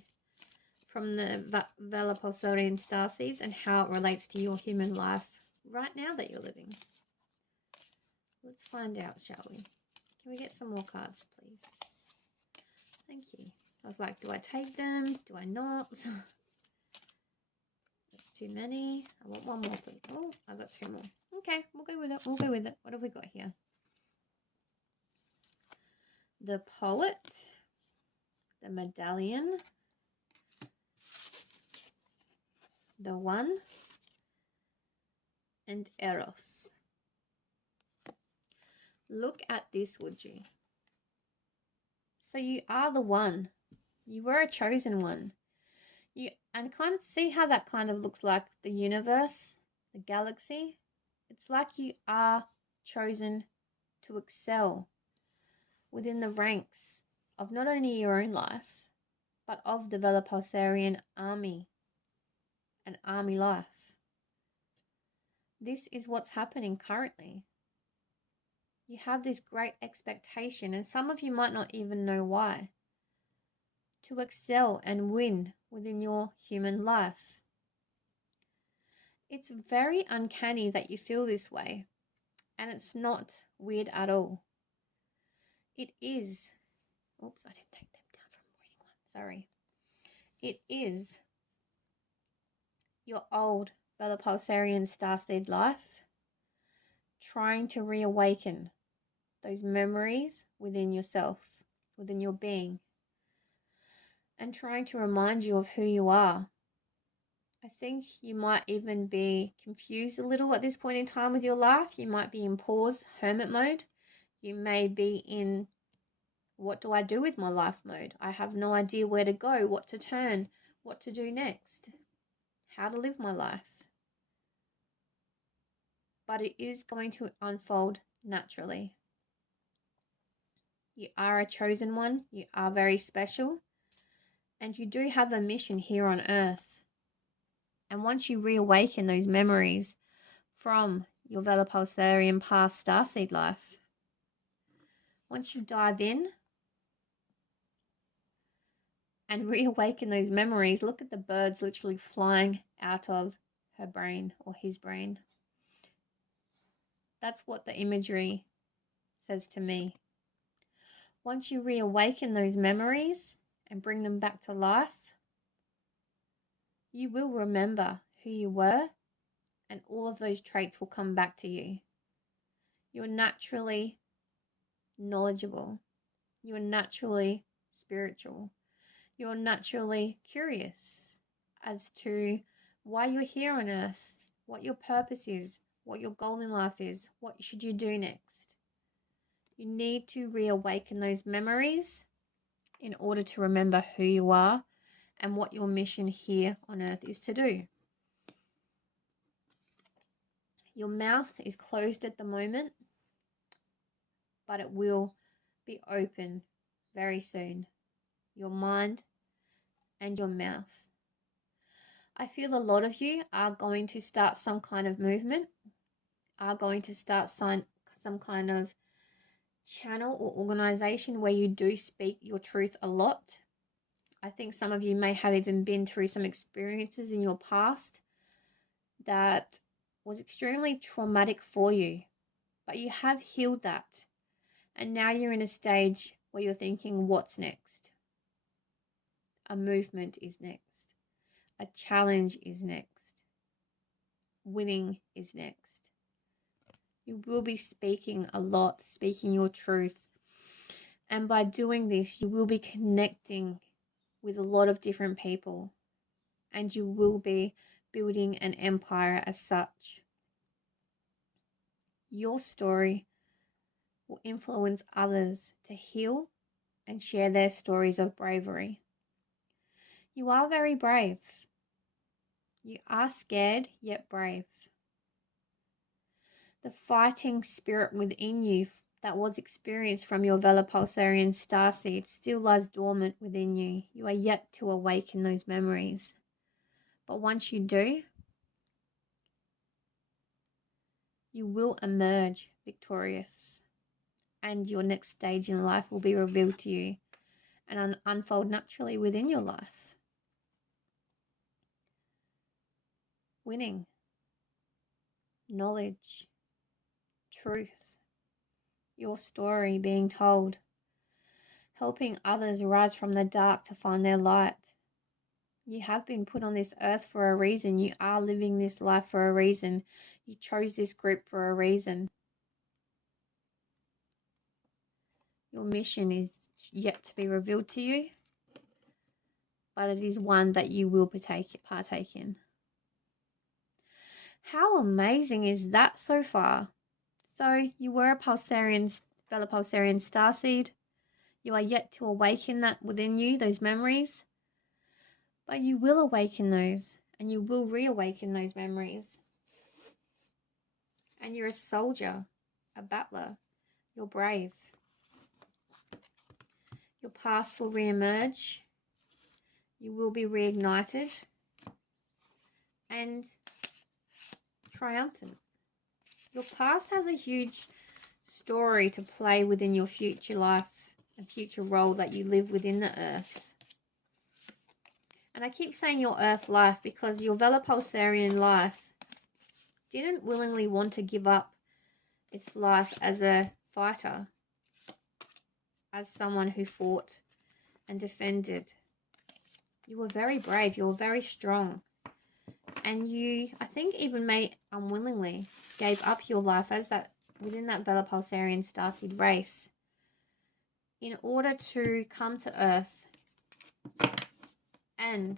from the Vela-Pulsarian Starseeds and how it relates to your human life right now that you're living. Let's find out, shall we? Can we get some more cards, please? Thank you. I was like, do I take them? Do I not? That's too many. I want one more, please. Oh, I got two more. Okay, we'll go with it. We'll go with it. What have we got here? The Poet, the Medallion, the One, and Eros. Look at this, would you? So you are the one. You were a chosen one. And kind of see how that kind of looks like the universe, the galaxy. It's like you are chosen to excel within the ranks of not only your own life, but of the Vela-Pulsarian army, an army life. This is what's happening currently. You have this great expectation, and some of you might not even know why, to excel and win within your human life. It's very uncanny that you feel this way, and it's not weird at all. It is, oops, I didn't take them down from reading one, sorry. It is your old Vela-Pulsarian Starseed life trying to reawaken those memories within yourself, within your being, and trying to remind you of who you are. I think you might even be confused a little at this point in time with your life. You might be in pause, hermit mode. You may be in what do I do with my life mode. I have no idea where to go, what to turn, what to do next, how to live my life. But it is going to unfold naturally. You are a chosen one. You are very special. And you do have a mission here on Earth. And once you reawaken those memories from your Vela-Pulsarian past starseed life, once you dive in and reawaken those memories, look at the birds literally flying out of her brain or his brain. That's what the imagery says to me. Once you reawaken those memories and bring them back to life, you will remember who you were, and all of those traits will come back to you. You're naturally knowledgeable. You're naturally spiritual. You're naturally curious as to why you're here on Earth, what your purpose is, what your goal in life is, what should you do next. You need to reawaken those memories in order to remember who you are and what your mission here on Earth is to do. Your mouth is closed at the moment, but it will be open very soon. Your mind and your mouth. I feel a lot of you are going to start some kind of movement, are going to start some kind of channel or organization where you do speak your truth a lot. I think some of you may have even been through some experiences in your past that was extremely traumatic for you, but you have healed that. And now you're in a stage where you're thinking, what's next? A movement is next. A challenge is next. Winning is next. You will be speaking a lot, speaking your truth. And by doing this, you will be connecting with a lot of different people. And you will be building an empire as such. Your story will influence others to heal and share their stories of bravery. You are very brave. You are scared yet brave. The fighting spirit within you that was experienced from your Vela-Pulsarian Starseed still lies dormant within you. You are yet to awaken those memories. But once you do, you will emerge victorious. And your next stage in life will be revealed to you and unfold naturally within your life. Winning, knowledge, truth, your story being told, helping others rise from the dark to find their light. You have been put on this earth for a reason. You are living this life for a reason. You chose this group for a reason. Your mission is yet to be revealed to you, but it is one that you will partake in. How amazing is that so far? So you were a Vela-Pulsarian Starseed. You are yet to awaken that within you, those memories. But you will awaken those, and you will reawaken those memories. And you're a soldier, a battler. You're brave. Your past will re-emerge. You will be reignited and triumphant. Your past has a huge story to play within your future life and future role that you live within the earth. And I keep saying your earth life because your Vela-Pulsarian life didn't willingly want to give up its life as a fighter, as someone who fought and defended. You were very brave. You were very strong. And you, I think, even may unwillingly gave up your life as that within that Vela-Pulsarian Starseed race in order to come to Earth and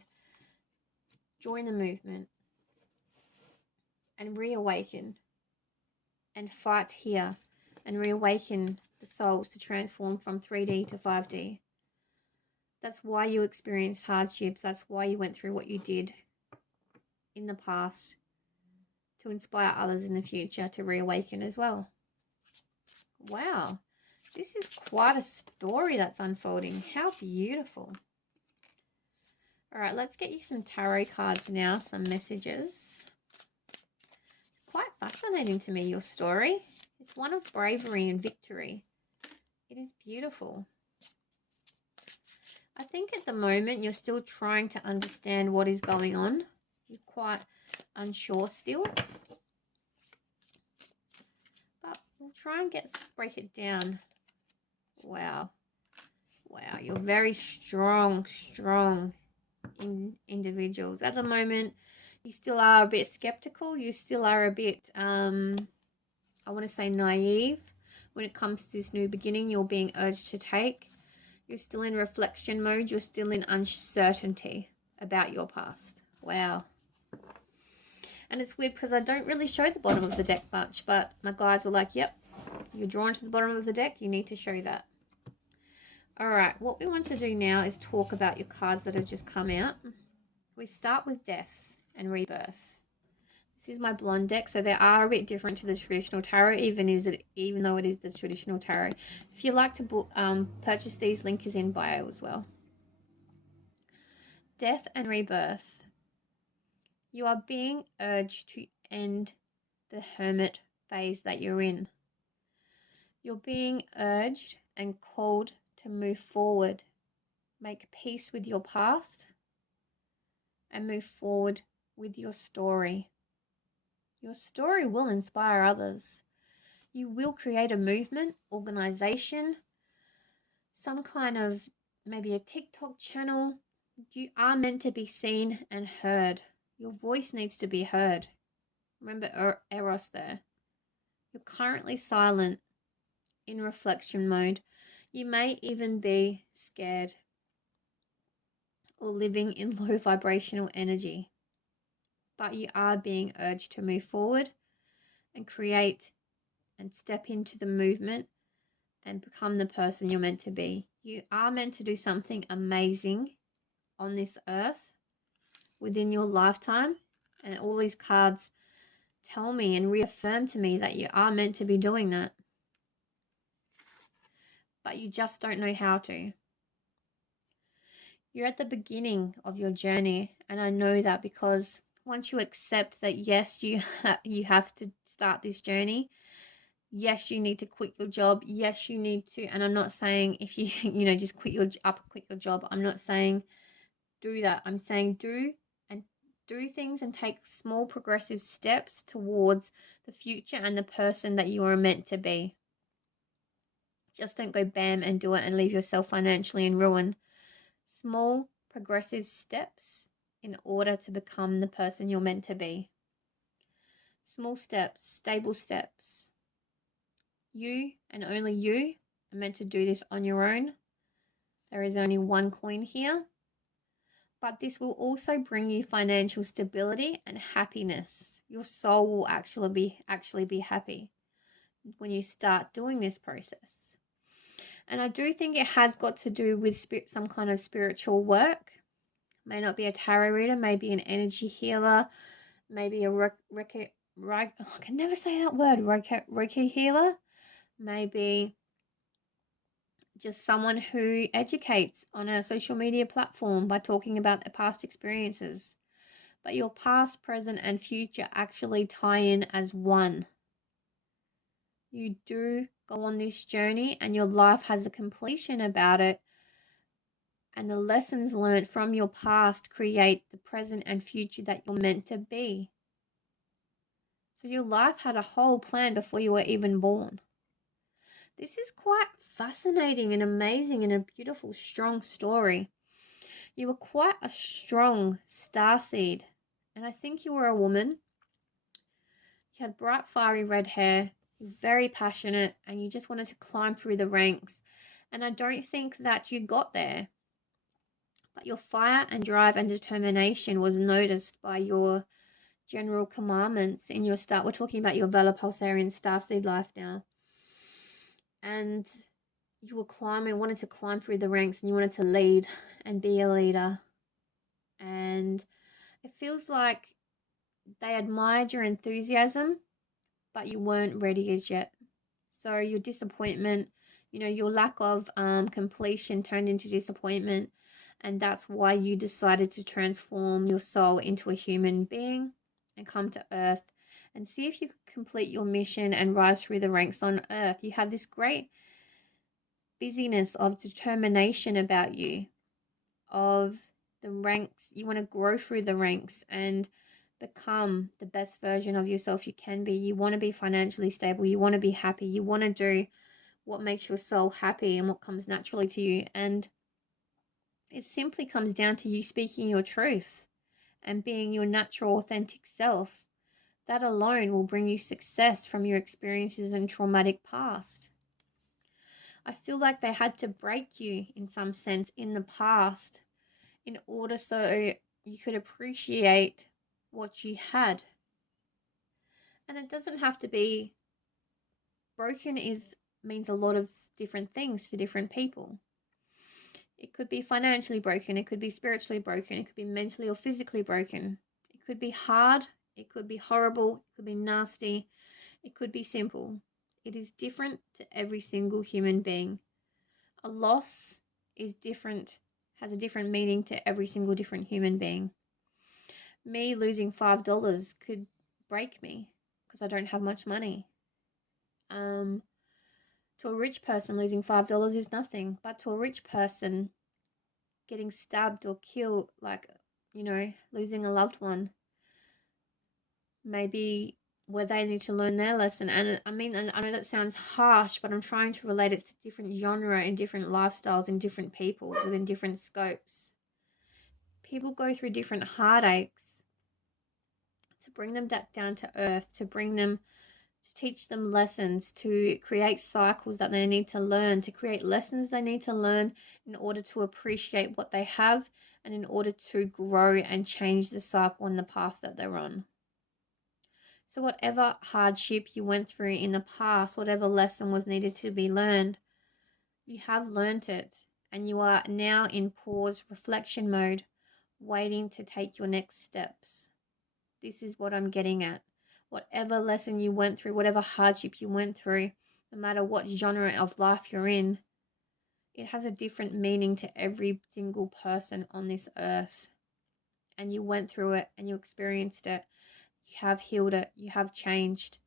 join the movement and reawaken and fight here and reawaken the souls to transform from 3D to 5D. That's why you experienced hardships. That's why you went through what you did in the past, to inspire others in the future to reawaken as well. Wow, this is quite a story that's unfolding. How beautiful. All right, let's get you some tarot cards now, some messages. It's quite fascinating to me, your story. It's one of bravery and victory. It is beautiful. I think at the moment you're still trying to understand what is going on. You're quite unsure still. But we'll try and break it down. Wow. Wow, you're very strong individuals. At the moment, you still are a bit skeptical. You still are a bit, I want to say naive. When it comes to this new beginning you're being urged to take. You're still in reflection mode. You're still in uncertainty about your past. Wow. And it's weird because I don't really show the bottom of the deck much, but my guides were like, yep, you're drawn to the bottom of the deck. You need to show that. All right, what we want to do now is talk about your cards that have just come out. We start with death and rebirth. This is my blonde deck, so they are a bit different to the traditional tarot, even though it is the traditional tarot. If you'd like to purchase these, link is in bio as well. Death and rebirth. You are being urged to end the hermit phase that you're in. You're being urged and called to move forward, make peace with your past, and move forward with your story. Your story will inspire others. You will create a movement, organization, some kind of maybe a TikTok channel. You are meant to be seen and heard. Your voice needs to be heard. Remember Eros there. You're currently silent, in reflection mode. You may even be scared or living in low vibrational energy. But you are being urged to move forward and create and step into the movement and become the person you're meant to be. You are meant to do something amazing on this earth within your lifetime. And all these cards tell me and reaffirm to me that you are meant to be doing that. But you just don't know how to. You're at the beginning of your journey, and I know that because once you accept that, yes, you have to start this journey. Yes, you need to quit your job. Yes, you need to, and I'm not saying if you, just quit your job. I'm not saying do that. I'm saying do things and take small progressive steps towards the future and the person that you are meant to be. Just don't go bam and do it and leave yourself financially in ruin. Small, progressive steps in order to become the person you're meant to be. Small steps, stable steps. You and only you are meant to do this on your own. There is only one coin here. But this will also bring you financial stability and happiness. Your soul will actually be happy when you start doing this process. And I do think it has got to do with some kind of spiritual work. May not be a tarot reader, maybe an energy healer, maybe a Reiki, I can never say that word, Reiki healer, maybe just someone who educates on a social media platform by talking about their past experiences. But your past, present, and future actually tie in as one. You do go on this journey and your life has a completion about it. And the lessons learned from your past create the present and future that you're meant to be. So your life had a whole plan before you were even born. This is quite fascinating and amazing and a beautiful, strong story. You were quite a strong starseed. And I think you were a woman. You had bright, fiery red hair. You're very passionate and you just wanted to climb through the ranks. And I don't think that you got there. But your fire and drive and determination was noticed by your general commandments in your start. We're talking about your Vela-Pulsarian Starseed life now. And you were wanted to climb through the ranks and you wanted to lead and be a leader. And it feels like they admired your enthusiasm, but you weren't ready as yet. So your disappointment, your lack of completion turned into disappointment. And that's why you decided to transform your soul into a human being and come to Earth and see if you could complete your mission and rise through the ranks on Earth. You have this great busyness of determination about you, of the ranks. You want to grow through the ranks and become the best version of yourself you can be. You want to be financially stable. You want to be happy. You want to do what makes your soul happy and what comes naturally to you. And it simply comes down to you speaking your truth and being your natural, authentic self. That alone will bring you success from your experiences and traumatic past. I feel like they had to break you in some sense in the past in order so you could appreciate what you had. And it doesn't have to be broken. Means a lot of different things to different people. It could be financially broken, it could be spiritually broken, it could be mentally or physically broken. It could be hard, it could be horrible, it could be nasty, it could be simple. It is different to every single human being. A loss is different, has a different meaning to every single different human being. Me losing $5 could break me because I don't have much money. To a rich person, losing $5 is nothing. But to a rich person, getting stabbed or killed, losing a loved one, maybe where they need to learn their lesson. And I know that sounds harsh, but I'm trying to relate it to different genre and different lifestyles and different peoples within different scopes. People go through different heartaches to bring them back down to earth, to teach them lessons, to create cycles that they need to learn, to create lessons they need to learn in order to appreciate what they have and in order to grow and change the cycle and the path that they're on. So whatever hardship you went through in the past, whatever lesson was needed to be learned, you have learned it and you are now in pause reflection mode, waiting to take your next steps. This is what I'm getting at. Whatever lesson you went through, whatever hardship you went through, no matter what genre of life you're in, it has a different meaning to every single person on this earth. And you went through it and you experienced it. You have healed it. You have changed.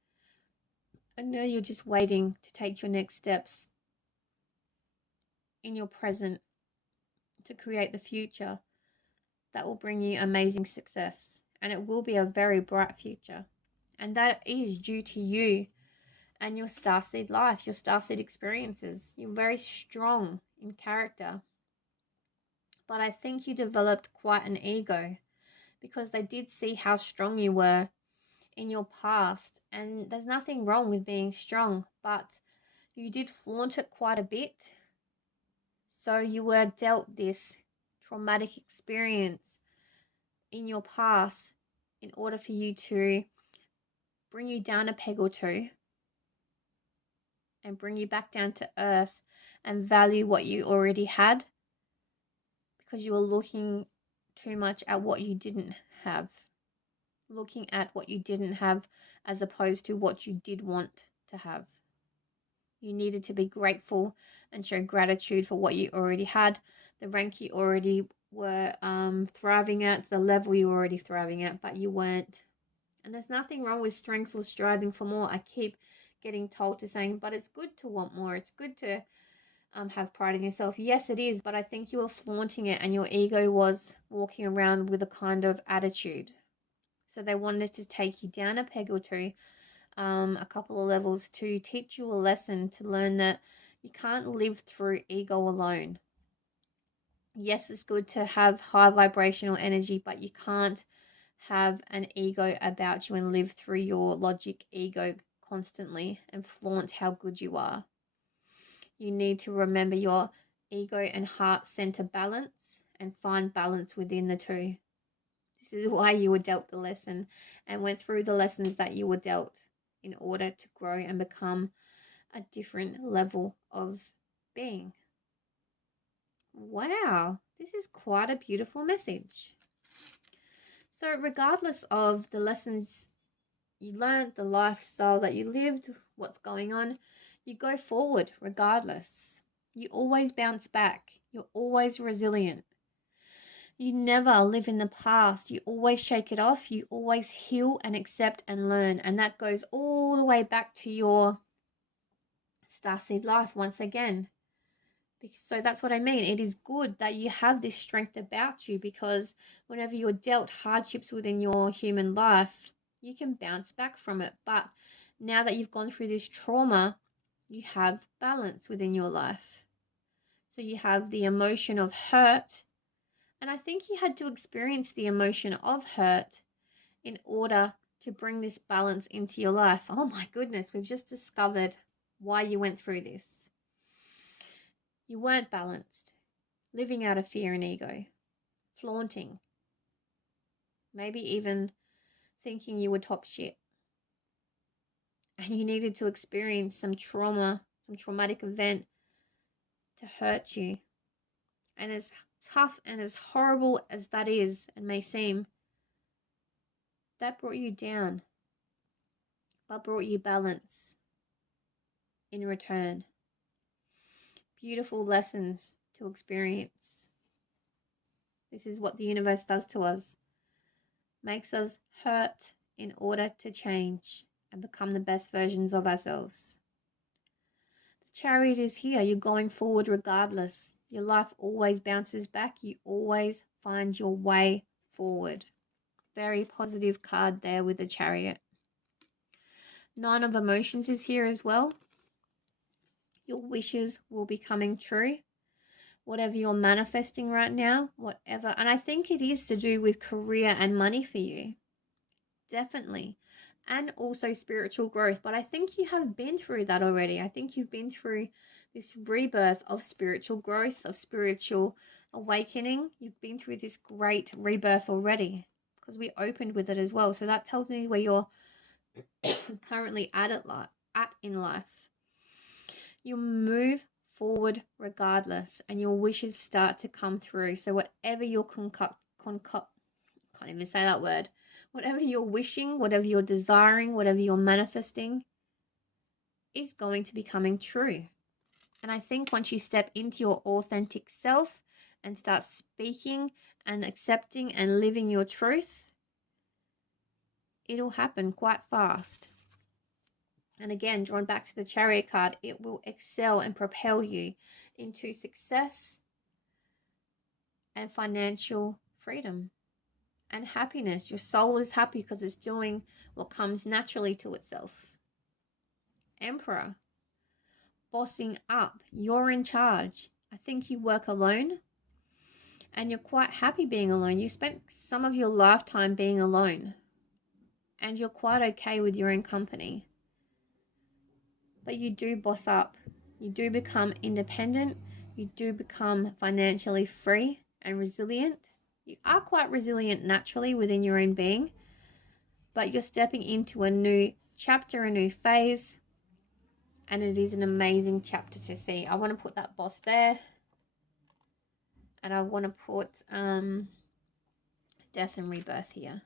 And now you're just waiting to take your next steps in your present to create the future that will bring you amazing success. And it will be a very bright future. And that is due to you and your starseed life, your starseed experiences. You're very strong in character. But I think you developed quite an ego because they did see how strong you were in your past. And there's nothing wrong with being strong, but you did flaunt it quite a bit. So you were dealt this traumatic experience in your past in order for you to bring you down a peg or two and bring you back down to earth and value what you already had, because you were looking too much at what you didn't have. Looking at what you didn't have as opposed to what you did want to have. You needed to be grateful and show gratitude for what you already had, the rank you already were thriving at, the level you were already thriving at, but you weren't. And there's nothing wrong with strength or striving for more. I keep getting told to saying, but it's good to want more. It's good to have pride in yourself. Yes, it is, but I think you were flaunting it and your ego was walking around with a kind of attitude. So they wanted to take you down a peg or two, a couple of levels, to teach you a lesson, to learn that you can't live through ego alone. Yes, it's good to have high vibrational energy, but you can't have an ego about you and live through your logic ego constantly and flaunt how good you are. You need to remember your ego and heart center balance and find balance within the two. This is why you were dealt the lesson and went through the lessons that you were dealt in order to grow and become a different level of being. Wow, this is quite a beautiful message. So regardless of the lessons you learned, the lifestyle that you lived, what's going on, you go forward regardless. You always bounce back. You're always resilient. You never live in the past. You always shake it off. You always heal and accept and learn. And that goes all the way back to your starseed life once again. So that's what I mean. It is good that you have this strength about you, because whenever you're dealt hardships within your human life, you can bounce back from it. But now that you've gone through this trauma, you have balance within your life. So you have the emotion of hurt. And I think you had to experience the emotion of hurt in order to bring this balance into your life. Oh my goodness, we've just discovered why you went through this. You weren't balanced, living out of fear and ego, flaunting, maybe even thinking you were top shit. And you needed to experience some trauma, some traumatic event to hurt you. And as tough and as horrible as that is and may seem, that brought you down, but brought you balance in return. Beautiful lessons to experience. This is what the universe does to us. Makes us hurt in order to change and become the best versions of ourselves. The Chariot is here. You're going forward regardless. Your life always bounces back. You always find your way forward. Very positive card there with the Chariot. Nine of Emotions is here as well. Your wishes will be coming true. Whatever you're manifesting right now, whatever. And I think it is to do with career and money for you. Definitely. And also spiritual growth. But I think you have been through that already. I think you've been through this rebirth of spiritual growth, of spiritual awakening. You've been through this great rebirth already, because we opened with it as well. So that tells me where you're currently at in life. You move forward regardless, and your wishes start to come through. So whatever you're can't even say that word. Whatever you're wishing, whatever you're desiring, whatever you're manifesting is going to be coming true. And I think once you step into your authentic self and start speaking and accepting and living your truth, it'll happen quite fast. And again, drawn back to the Chariot card, it will excel and propel you into success and financial freedom and happiness. Your soul is happy because it's doing what comes naturally to itself. Emperor. Bossing up. You're in charge. I think you work alone and you're quite happy being alone. You spent some of your lifetime being alone and you're quite okay with your own company. But you do boss up. You do become independent. You do become financially free and resilient. You are quite resilient naturally within your own being, but you're stepping into a new chapter, a new phase, and it is an amazing chapter to see. I want to put that boss there, and I want to put death and rebirth here,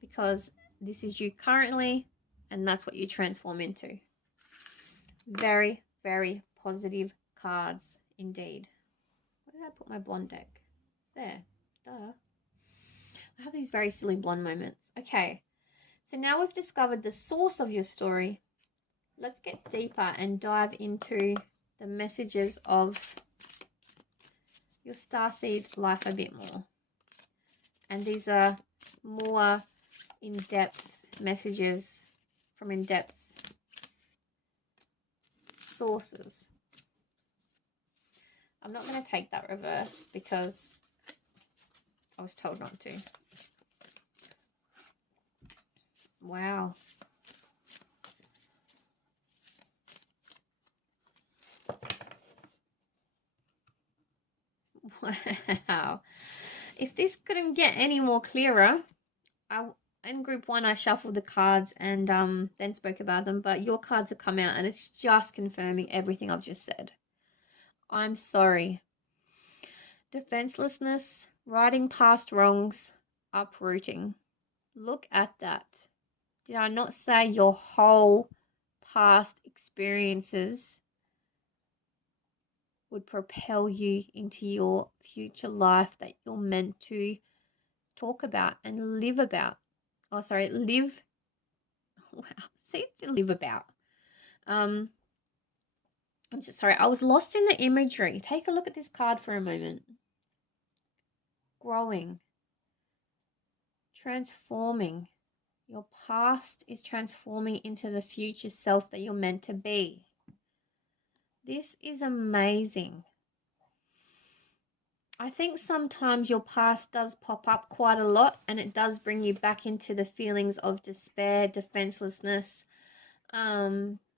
because this is you currently, and that's what you transform into. Very, very positive cards indeed. Where did I put my blonde deck? There. Duh. I have these very silly blonde moments. Okay. So now we've discovered the source of your story. Let's get deeper and dive into the messages of your starseed life a bit more. And these are more in-depth messages from in-depth sources. I'm not going to take that reverse because I was told not to. Wow. Wow. If this couldn't get any more clearer, in group 1 I shuffled the cards and then spoke about them, but your cards have come out and it's just confirming everything I've just said. I'm sorry. Defenselessness, riding past wrongs, uprooting. Look at that. Did I not say your whole past experiences would propel you into your future life that you're meant to talk about and live about? Oh, sorry, live. Wow, see, live about. I'm just sorry. I was lost in the imagery. Take a look at this card for a moment. Growing, transforming. Your past is transforming into the future self that you're meant to be. This is amazing. I think sometimes your past does pop up quite a lot and it does bring you back into the feelings of despair, defenselessness,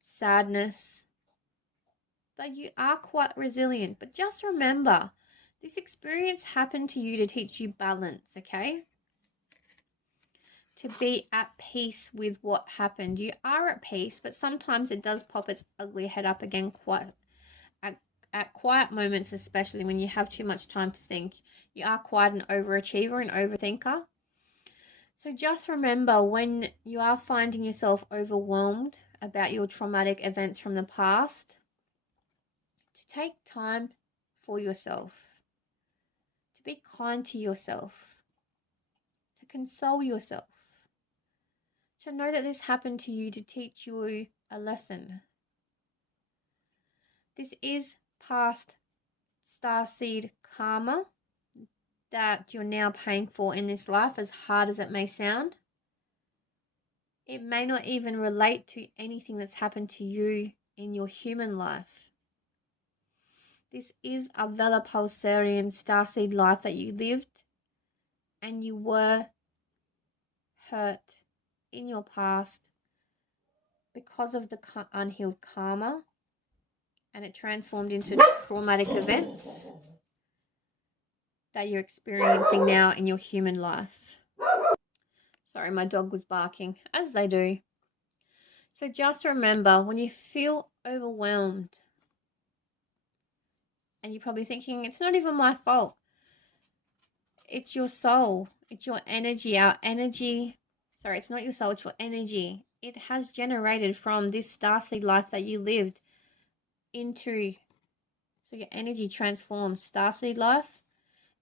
sadness. But you are quite resilient. But just remember, this experience happened to you to teach you balance, okay? To be at peace with what happened. You are at peace, but sometimes it does pop its ugly head up again at quiet moments, especially when you have too much time to think. You are quite an overachiever and overthinker. So just remember, when you are finding yourself overwhelmed about your traumatic events from the past, to take time for yourself, to be kind to yourself, to console yourself, to know that this happened to you to teach you a lesson. This is past starseed karma that you're now paying for in this life, as hard as it may sound. It may not even relate to anything that's happened to you in your human life. This is a Vela-Pulsarian Starseed life that you lived, and you were hurt in your past because of the unhealed karma, and it transformed into traumatic events that you're experiencing now in your human life. Sorry, my dog was barking, as they do. So just remember, when you feel overwhelmed, and you're probably thinking, it's not even my fault. It's your soul. It's your energy. Our energy. Sorry, it's not your soul. It's your energy. It has generated from this starseed life that you lived into. So your energy transforms starseed life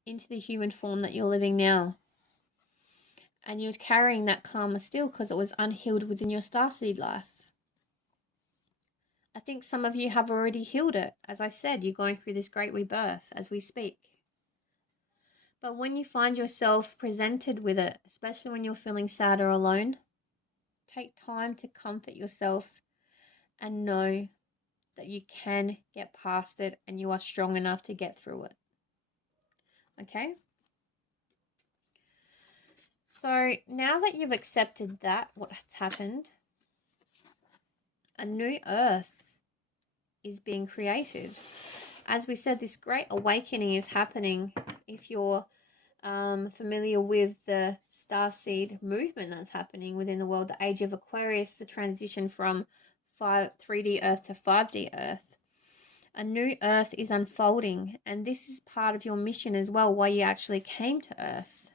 into the human form that you're living now. And you're carrying that karma still because it was unhealed within your starseed life. I think some of you have already healed it. As I said, you're going through this great rebirth as we speak. But when you find yourself presented with it, especially when you're feeling sad or alone, take time to comfort yourself and know that you can get past it and you are strong enough to get through it. Okay? So now that you've accepted that, what's happened, a new earth is being created. As we said, this great awakening is happening. If you're familiar with the starseed movement that's happening within the world, the age of Aquarius, the transition from 3D Earth to 5D Earth, a new Earth is unfolding, and this is part of your mission as well, why you actually came to Earth.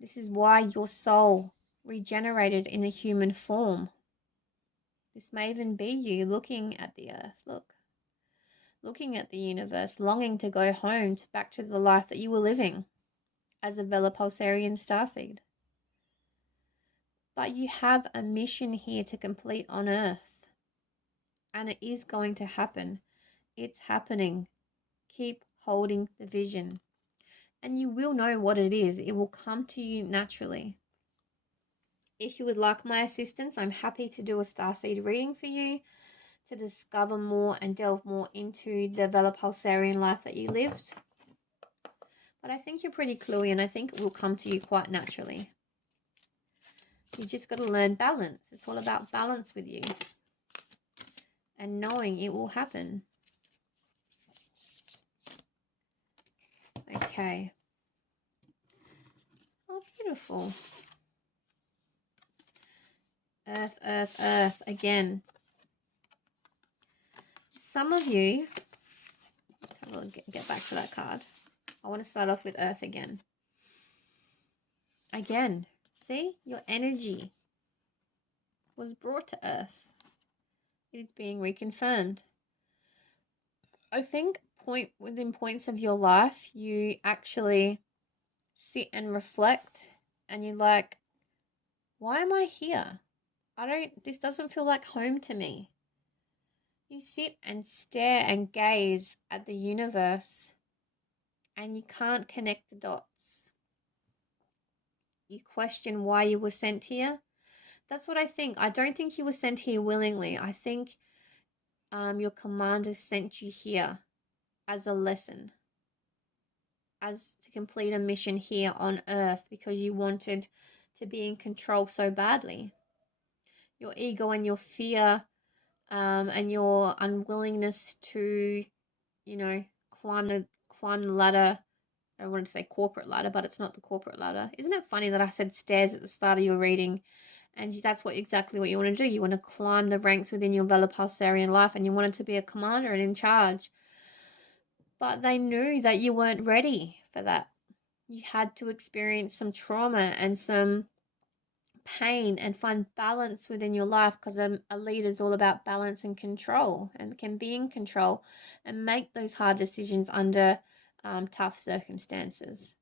This is why your soul regenerated in a human form. This may even be you looking at the Earth, looking at the universe, longing to go home, back to the life that you were living as a Vela-Pulsarian Starseed. But you have a mission here to complete on Earth. And it is going to happen. It's happening. Keep holding the vision. And you will know what it is. It will come to you naturally. If you would like my assistance, I'm happy to do a starseed reading for you to discover more and delve more into the Vela-Pulsarian life that you lived. But I think you're pretty cluey, and I think it will come to you quite naturally. You just got to learn balance. It's all about balance with you. And knowing it will happen. Okay. Oh, beautiful. Earth, earth, earth. Again. Some of you, let's have a get back to that card. I want to start off with earth again. Again. See? Your energy was brought to earth. It is being reconfirmed. I think within points of your life, you actually sit and reflect and you're like, why am I here? This doesn't feel like home to me. You sit and stare and gaze at the universe and you can't connect the dots. You question why you were sent here. That's what I think. I don't think you were sent here willingly. I think your commander sent you here as a lesson, as to complete a mission here on Earth because you wanted to be in control so badly. Your ego and your fear and your unwillingness to, climb the ladder. I wanted to say corporate ladder, but it's not the corporate ladder. Isn't it funny that I said stairs at the start of your reading? And that's exactly what you want to do. You want to climb the ranks within your Vela-Pulsarian life, and you wanted to be a commander and in charge. But they knew that you weren't ready for that. You had to experience some trauma and some pain and find balance within your life, because a leader is all about balance and control, and can be in control and make those hard decisions under tough circumstances,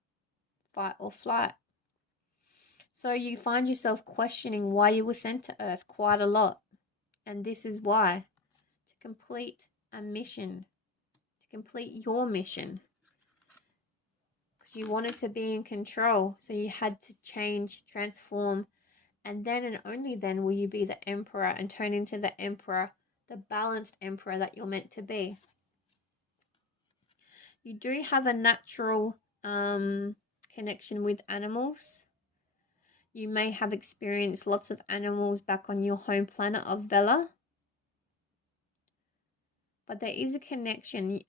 fight or flight. So you find yourself questioning why you were sent to Earth quite a lot, and this is why: to complete a mission, to complete your mission, because you wanted to be in control, so you had to change, transform. And then and only then will you be the emperor and turn into the emperor, the balanced emperor that you're meant to be. You do have a natural connection with animals. You may have experienced lots of animals back on your home planet of Vela. But there is a connection.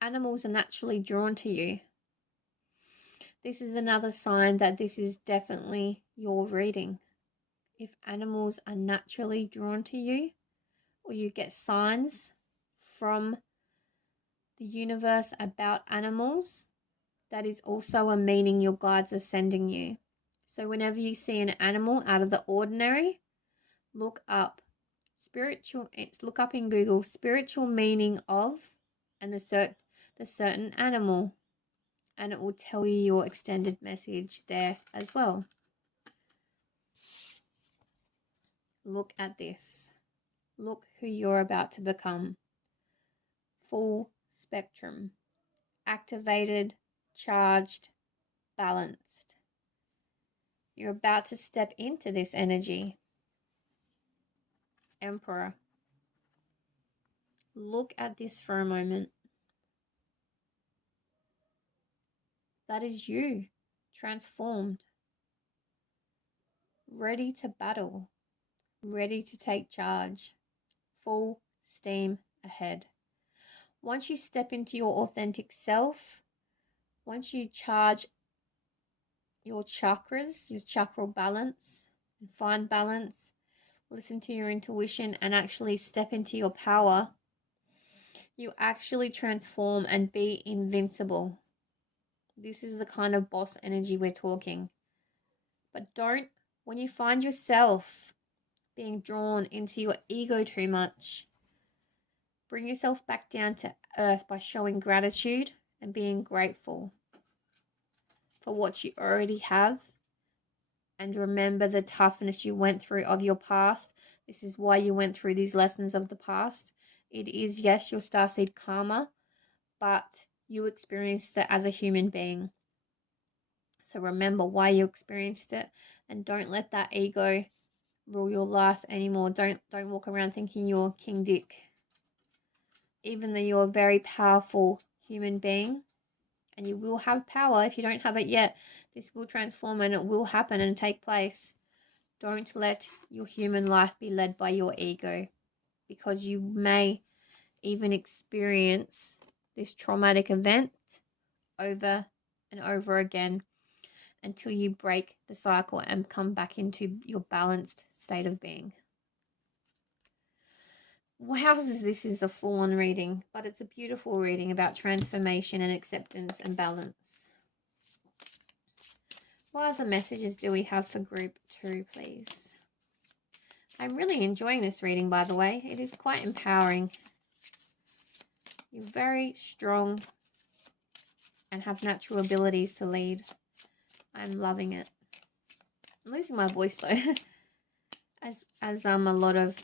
Animals are naturally drawn to you. This is another sign that this is definitely your reading. If animals are naturally drawn to you, or you get signs from the universe about animals, that is also a meaning your guides are sending you. So whenever you see an animal out of the ordinary, look up in Google spiritual meaning of, and the certain animal, and it will tell you your extended message there as well. Look at this. Look who you're about to become. Full spectrum. Activated, charged, balanced. You're about to step into this energy. Emperor. Look at this for a moment. That is you, transformed, ready to battle, ready to take charge, full steam ahead. Once you step into your authentic self, once you charge your chakras, your chakral balance, and find balance, listen to your intuition, and actually step into your power, you actually transform and be invincible. This is the kind of boss energy we're talking. But don't, when you find yourself being drawn into your ego too much, bring yourself back down to earth by showing gratitude and being grateful for what you already have. And remember the toughness you went through of your past. This is why you went through these lessons of the past. It is, yes, your starseed karma, but you experienced it as a human being. So remember why you experienced it, and don't let that ego rule your life anymore. Don't walk around thinking you're King Dick. Even though you're a very powerful human being, and you will have power if you don't have it yet, this will transform and it will happen and take place. Don't let your human life be led by your ego, because you may even experience this traumatic event over and over again until you break the cycle and come back into your balanced state of being. Wowzers, this is a full-on reading, but it's a beautiful reading about transformation and acceptance and balance. What other messages do we have for group 2, please? I'm really enjoying this reading, by the way. It is quite empowering. You're very strong and have natural abilities to lead. I'm loving it. I'm losing my voice though. as a lot of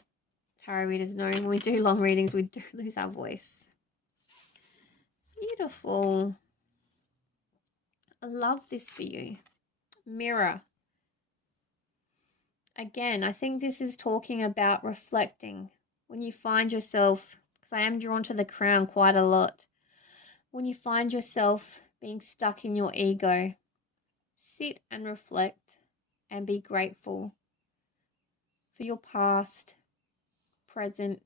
tarot readers know, when we do long readings, we do lose our voice. Beautiful. I love this for you. Mirror. Again, I think this is talking about reflecting. When you find yourself, because I am drawn to the crown quite a lot, when you find yourself being stuck in your ego, sit and reflect and be grateful for your past, present,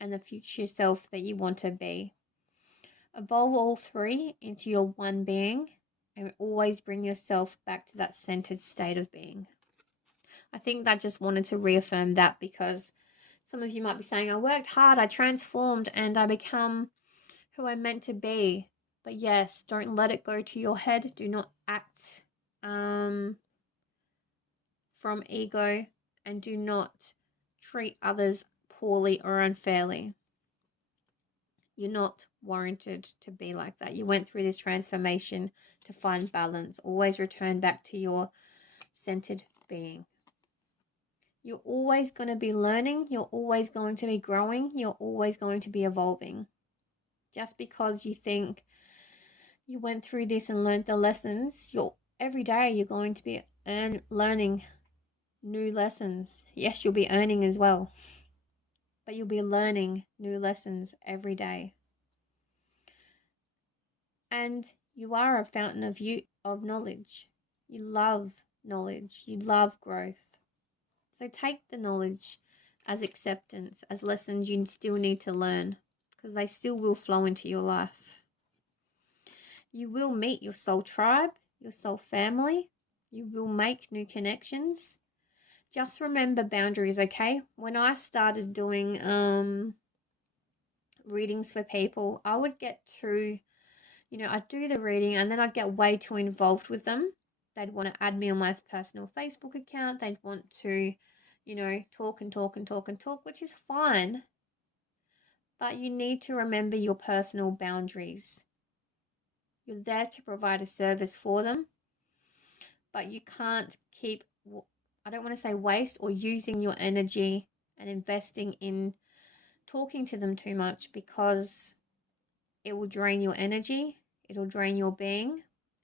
and the future self that you want to be. Evolve all three into your one being and always bring yourself back to that centered state of being. I think that just wanted to reaffirm that, because some of you might be saying, I worked hard, I transformed, and I become who I'm meant to be. But yes, don't let it go to your head. Do not act from ego, and do not treat others poorly or unfairly. You're not warranted to be like that. You went through this transformation to find balance. Always return back to your centered being. You're always going to be learning. You're always going to be growing. You're always going to be evolving. Just because you think you went through this and learned the lessons, every day you're going to be learning new lessons. Yes, you'll be earning as well, but you'll be learning new lessons every day. And you are a fountain of knowledge. You love knowledge. You love growth. So take the knowledge as acceptance, as lessons you still need to learn, because they still will flow into your life. You will meet your soul tribe, your soul family. You will make new connections. Just remember boundaries, okay? When I started doing readings for people, I would get too, I'd do the reading and then I'd get way too involved with them. They'd want to add me on my personal Facebook account. They'd want to, talk and talk and talk and talk, which is fine. But you need to remember your personal boundaries. You're there to provide a service for them, but you can't keep, I don't want to say waste, or using your energy and investing in talking to them too much, because it will drain your energy, it will drain your being,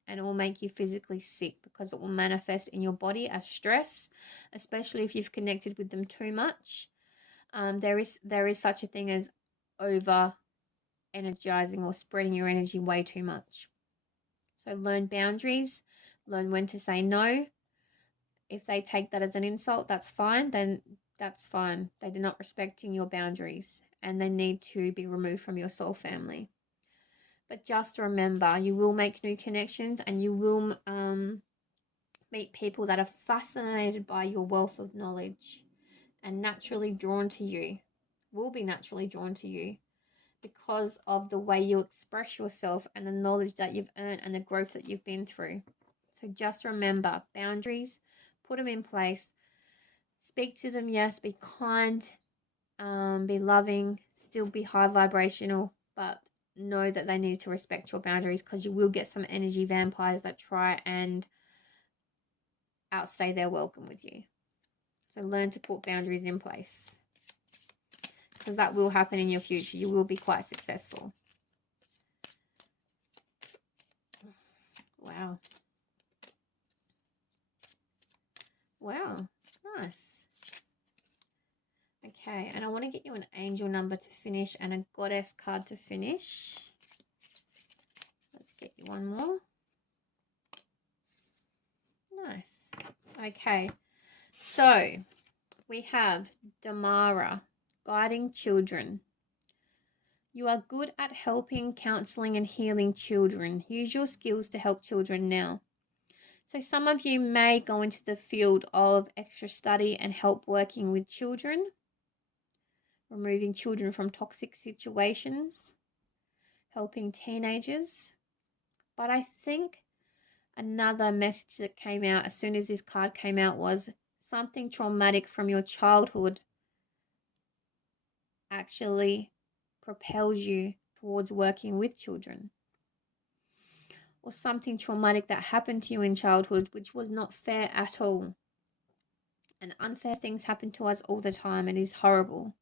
and it will make you physically sick, because it will manifest in your body as stress, especially if you've connected with them too much. There is such a thing as over energizing or spreading your energy way too much. So learn boundaries, learn when to say no. If they take that as an insult, that's fine. Then that's fine. They're not respecting your boundaries and they need to be removed from your soul family. But just remember, you will make new connections and you will meet people that are fascinated by your wealth of knowledge and naturally drawn to you, will be naturally drawn to you because of the way you express yourself and the knowledge that you've earned and the growth that you've been through. So just remember, boundaries, put them in place, speak to them, yes, be kind, be loving, still be high vibrational, but know that they need to respect your boundaries because you will get some energy vampires that try and outstay their welcome with you. So learn to put boundaries in place because that will happen in your future. You will be quite successful. Wow. Wow. Nice. Okay, and I want to get you an angel number to finish and a goddess card to finish. Let's get you one more. Nice. Okay, so we have Damara, guiding children. You are good at helping, counseling, and healing children. Use your skills to help children now. So some of you may go into the field of extra study and help working with children, removing children from toxic situations, helping teenagers. But I think another message that came out as soon as this card came out was something traumatic from your childhood actually propels you towards working with children. Or something traumatic that happened to you in childhood which was not fair at all. And unfair things happen to us all the time. It is horrible.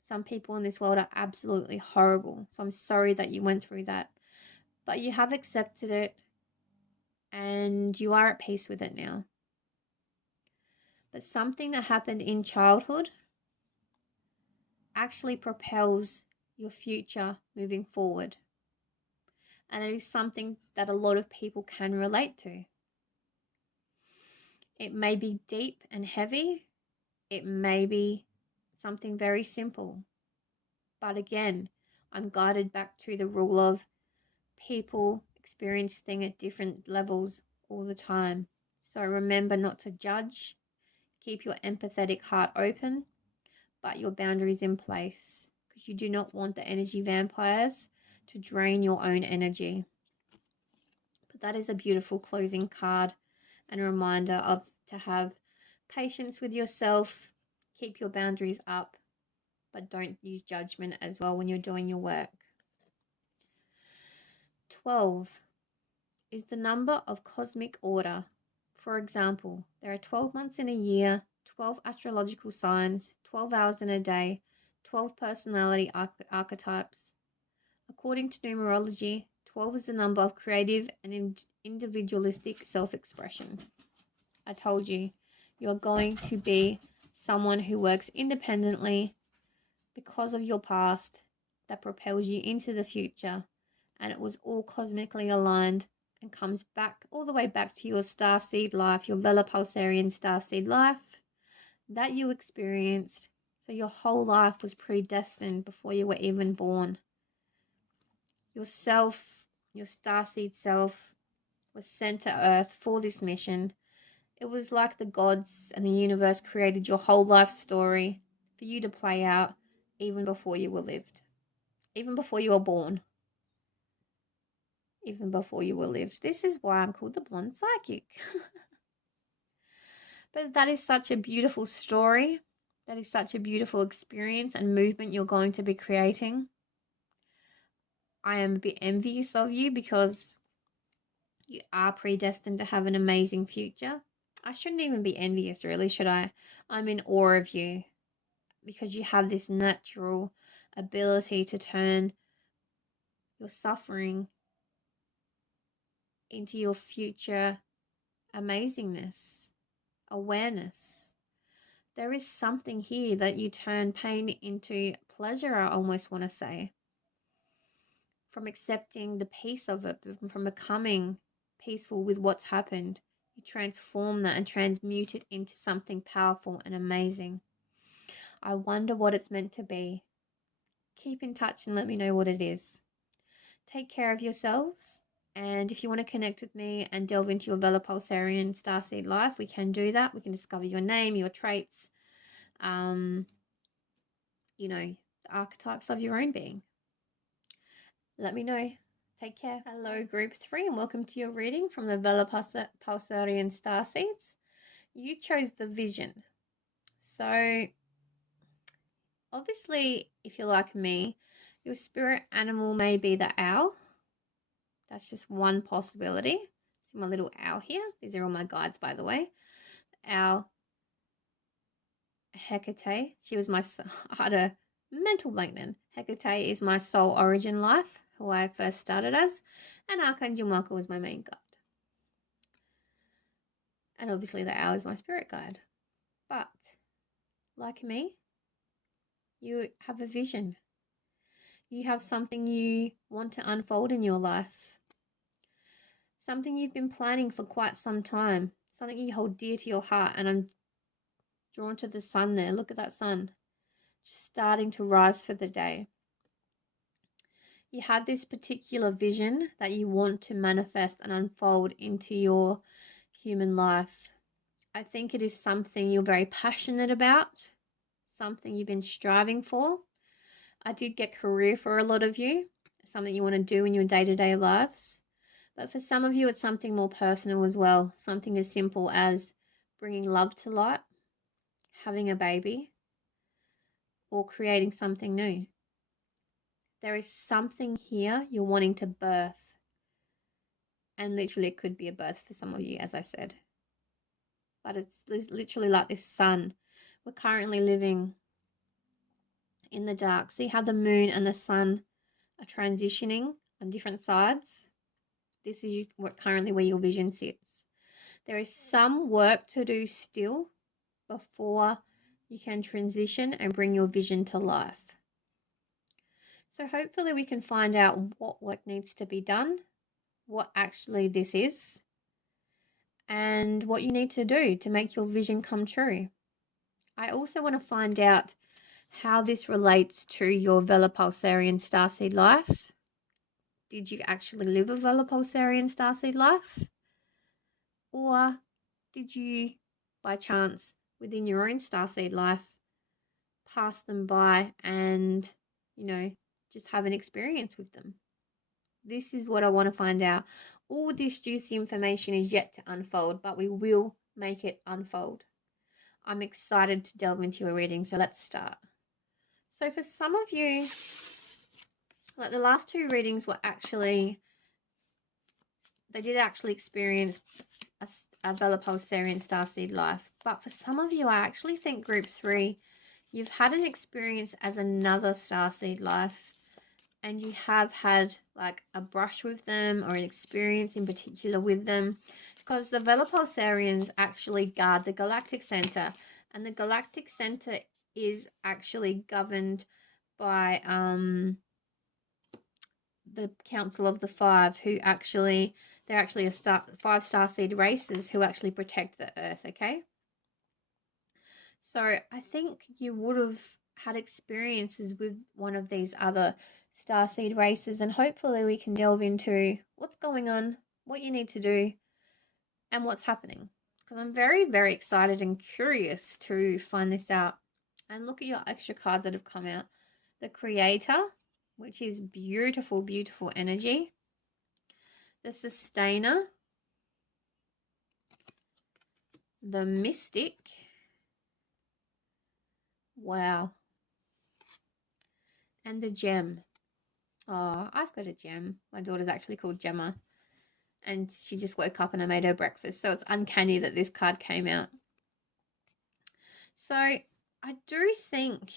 Some people in this world are absolutely horrible. So I'm sorry that you went through that. But you have accepted it and you are at peace with it now. But something that happened in childhood actually propels your future moving forward. And it is something that a lot of people can relate to. It may be deep and heavy. It may be something very simple. But again, I'm guided back to the rule of people experience things at different levels all the time. So remember not to judge. Keep your empathetic heart open, but your boundaries in place because you do not want the energy vampires to drain your own energy. But that is a beautiful closing card and a reminder of to have patience with yourself, keep your boundaries up, but don't use judgment as well when you're doing your work. 12 is the number of cosmic order. For example, there are 12 months in a year, 12 astrological signs, 12 hours in a day, 12 personality archetypes. According to numerology, 12 is the number of creative and individualistic self-expression. I told you, you're going to be someone who works independently because of your past that propels you into the future, and it was all cosmically aligned and comes back all the way back to your starseed life, your Vela-Pulsarian Starseed life that you experienced. So your whole life was predestined before you were even born. Yourself, your starseed self, was sent to Earth for this mission. It was like the gods and the universe created your whole life story for you to play out even before you were lived, even before you were born, even before you were lived. This is why I'm called the Blonde Psychic. But that is such a beautiful story. That is such a beautiful experience and movement you're going to be creating. I am a bit envious of you because you are predestined to have an amazing future. I shouldn't even be envious, really, should I? I'm in awe of you because you have this natural ability to turn your suffering into your future amazingness, awareness. There is something here that you turn pain into pleasure, I almost want to say. From accepting the peace of it, from becoming peaceful with what's happened, you transform that and transmute it into something powerful and amazing. I wonder what it's meant to be. Keep in touch and let me know what it is. Take care of yourselves. And if you want to connect with me and delve into your Vela-Pulsarian Starseed life, we can do that. We can discover your name, your traits, you know, the archetypes of your own being. Let me know. Take care. Hello, Group 3, and welcome to your reading from the Vela-Pulsarian Starseeds. You chose the vision. So, obviously, if you're like me, your spirit animal may be the owl. That's just one possibility. See my little owl here? These are all my guides, by the way. Owl Hecate. She was my... I had a mental blank then. Hecate is my soul origin life, who I first started as, and Archangel Michael is my main guide. And obviously the owl is my spirit guide. But, like me, you have a vision. You have something you want to unfold in your life. Something you've been planning for quite some time. Something you hold dear to your heart. And I'm drawn to the sun there. Look at that sun. Just starting to rise for the day. You have this particular vision that you want to manifest and unfold into your human life. I think it is something you're very passionate about, something you've been striving for. I did get career for a lot of you, something you want to do in your day-to-day lives. But for some of you, it's something more personal as well, something as simple as bringing love to light, having a baby, or creating something new. There is something here you're wanting to birth. And literally it could be a birth for some of you, as I said. But it's literally like this sun. We're currently living in the dark. See how the moon and the sun are transitioning on different sides? This is currently where your vision sits. There is some work to do still before you can transition and bring your vision to life. So hopefully we can find out what work needs to be done, what actually this is, and what you need to do to make your vision come true. I also want to find out how this relates to your Vela-Pulsarian Starseed life. Did you actually live a Vela-Pulsarian Starseed life? Or did you, by chance, within your own Starseed life, pass them by and, just have an experience with them? This is what I want to find out. All this juicy information is yet to unfold, but we will make it unfold. I'm excited to delve into your reading, so let's start. So for some of you, like the last two readings were actually, they did actually experience a Vela-Pulsarian Starseed life. But for some of you, I actually think Group 3, you've had an experience as another Starseed life. And you have had like a brush with them or an experience in particular with them. Because the Vela-Pulsarians actually guard the galactic center. And the galactic center is actually governed by the Council of the Five, who actually, they're actually five starseed races who actually protect the Earth, okay? So I think you would have had experiences with one of these other starseed races, and hopefully we can delve into what's going on, what you need to do, and what's happening. Because I'm very, very excited and curious to find this out. And look at your extra cards that have come out. The Creator, which is beautiful, beautiful energy. The Sustainer. The Mystic. Wow. And the Gem. Oh, I've got a gem. My daughter's actually called Gemma. And she just woke up and I made her breakfast. So it's uncanny that this card came out. So I do think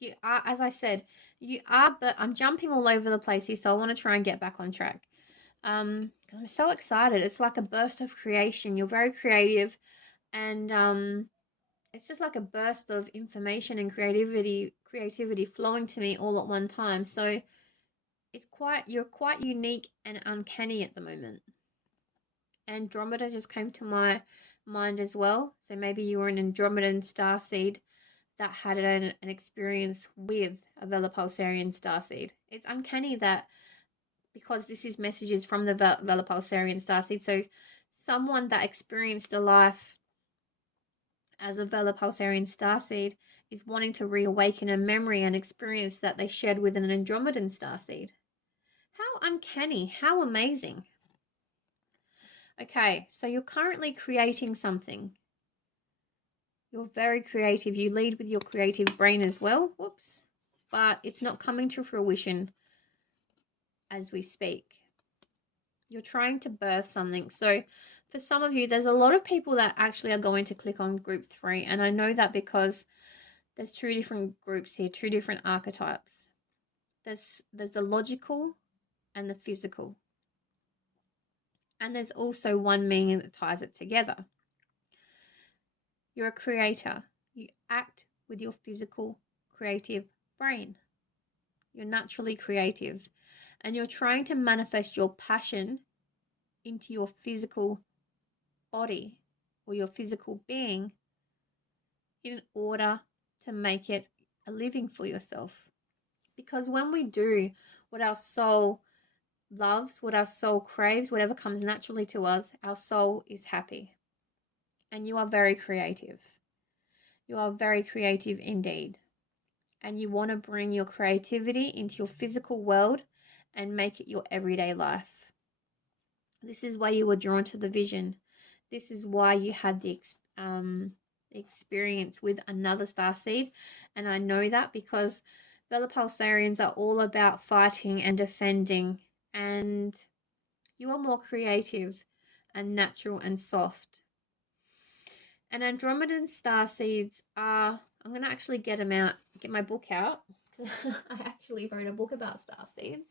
you are, as I said, you are, but I'm jumping all over the place here. So I want to try and get back on track. Because I'm so excited. It's like a burst of creation. You're very creative. And it's just like a burst of information and creativity flowing to me all at one time. So you're quite unique and uncanny at the moment. Andromeda just came to my mind as well. So maybe you were an Andromedan starseed that had an experience with a Vela-Pulsarian starseed. It's uncanny that, because this is messages from the Vela-Pulsarian starseed, so someone that experienced a life as a Vela-Pulsarian starseed is wanting to reawaken a memory and experience that they shared with an Andromedan starseed. How uncanny, how amazing. Okay, so you're currently creating something. You're very creative. You lead with your creative brain as well. Whoops. But it's not coming to fruition as we speak. You're trying to birth something. So for some of you, there's a lot of people that actually are going to click on group 3. And I know that because there's 2 different groups here, 2 different archetypes. There's the logical and the physical. And there's also one meaning that ties it together. You're a creator. You act with your physical, creative brain. You're naturally creative. And you're trying to manifest your passion into your physical body or your physical being in order to make it a living for yourself. Because when we do what our soul loves, what our soul craves, whatever comes naturally to us, our soul is happy. And you are very creative. You are very creative indeed. And you want to bring your creativity into your physical world and make it your everyday life. This is why you were drawn to the vision. This is why you had the experience with another starseed. And I know that because Vela-Pulsarians are all about fighting and defending. And you are more creative and natural and soft. And Andromedan starseeds are, I'm going to actually get them out, get my book out. I actually wrote a book about starseeds.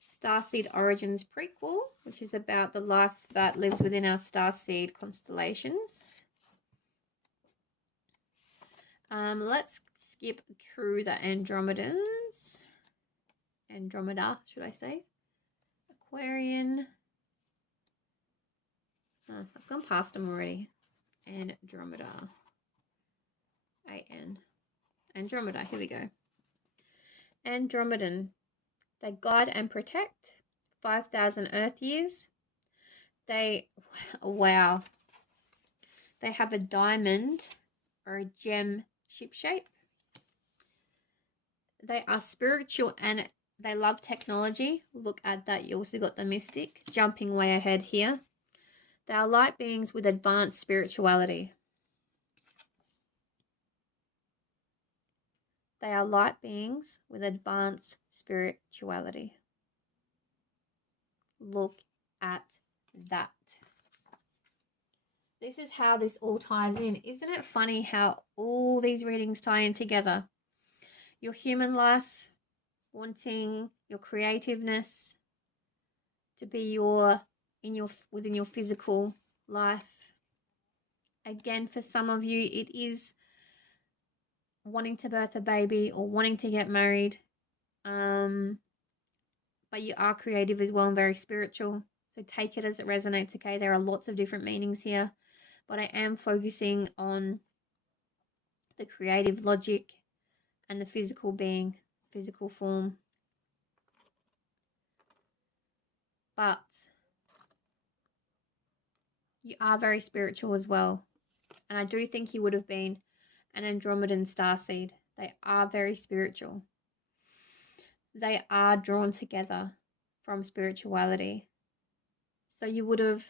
Starseed Origins Prequel, which is about the life that lives within our starseed constellations. Let's skip through the Andromedans. Andromeda, should I say? Aquarian. Oh, I've gone past them already. Andromeda. A-N. Andromeda, here we go. Andromedan. They guide and protect. 5,000 Earth years. Wow. They have a diamond or a gem ship shape. They are spiritual and they love technology. Look at that. You also got the mystic jumping way ahead here. They are light beings with advanced spirituality. They are light beings with advanced spirituality. Look at that. This is how this all ties in. Isn't it funny how all these readings tie in together? Your human life, wanting your creativeness to be within your physical life. Again, for some of you, it is wanting to birth a baby or wanting to get married. But you are creative as well and very spiritual. So take it as it resonates, okay? There are lots of different meanings here. But I am focusing on the creative logic and the physical being, physical form. But you are very spiritual as well. And I do think you would have been an Andromedan starseed. They are very spiritual. They are drawn together from spirituality. So you would have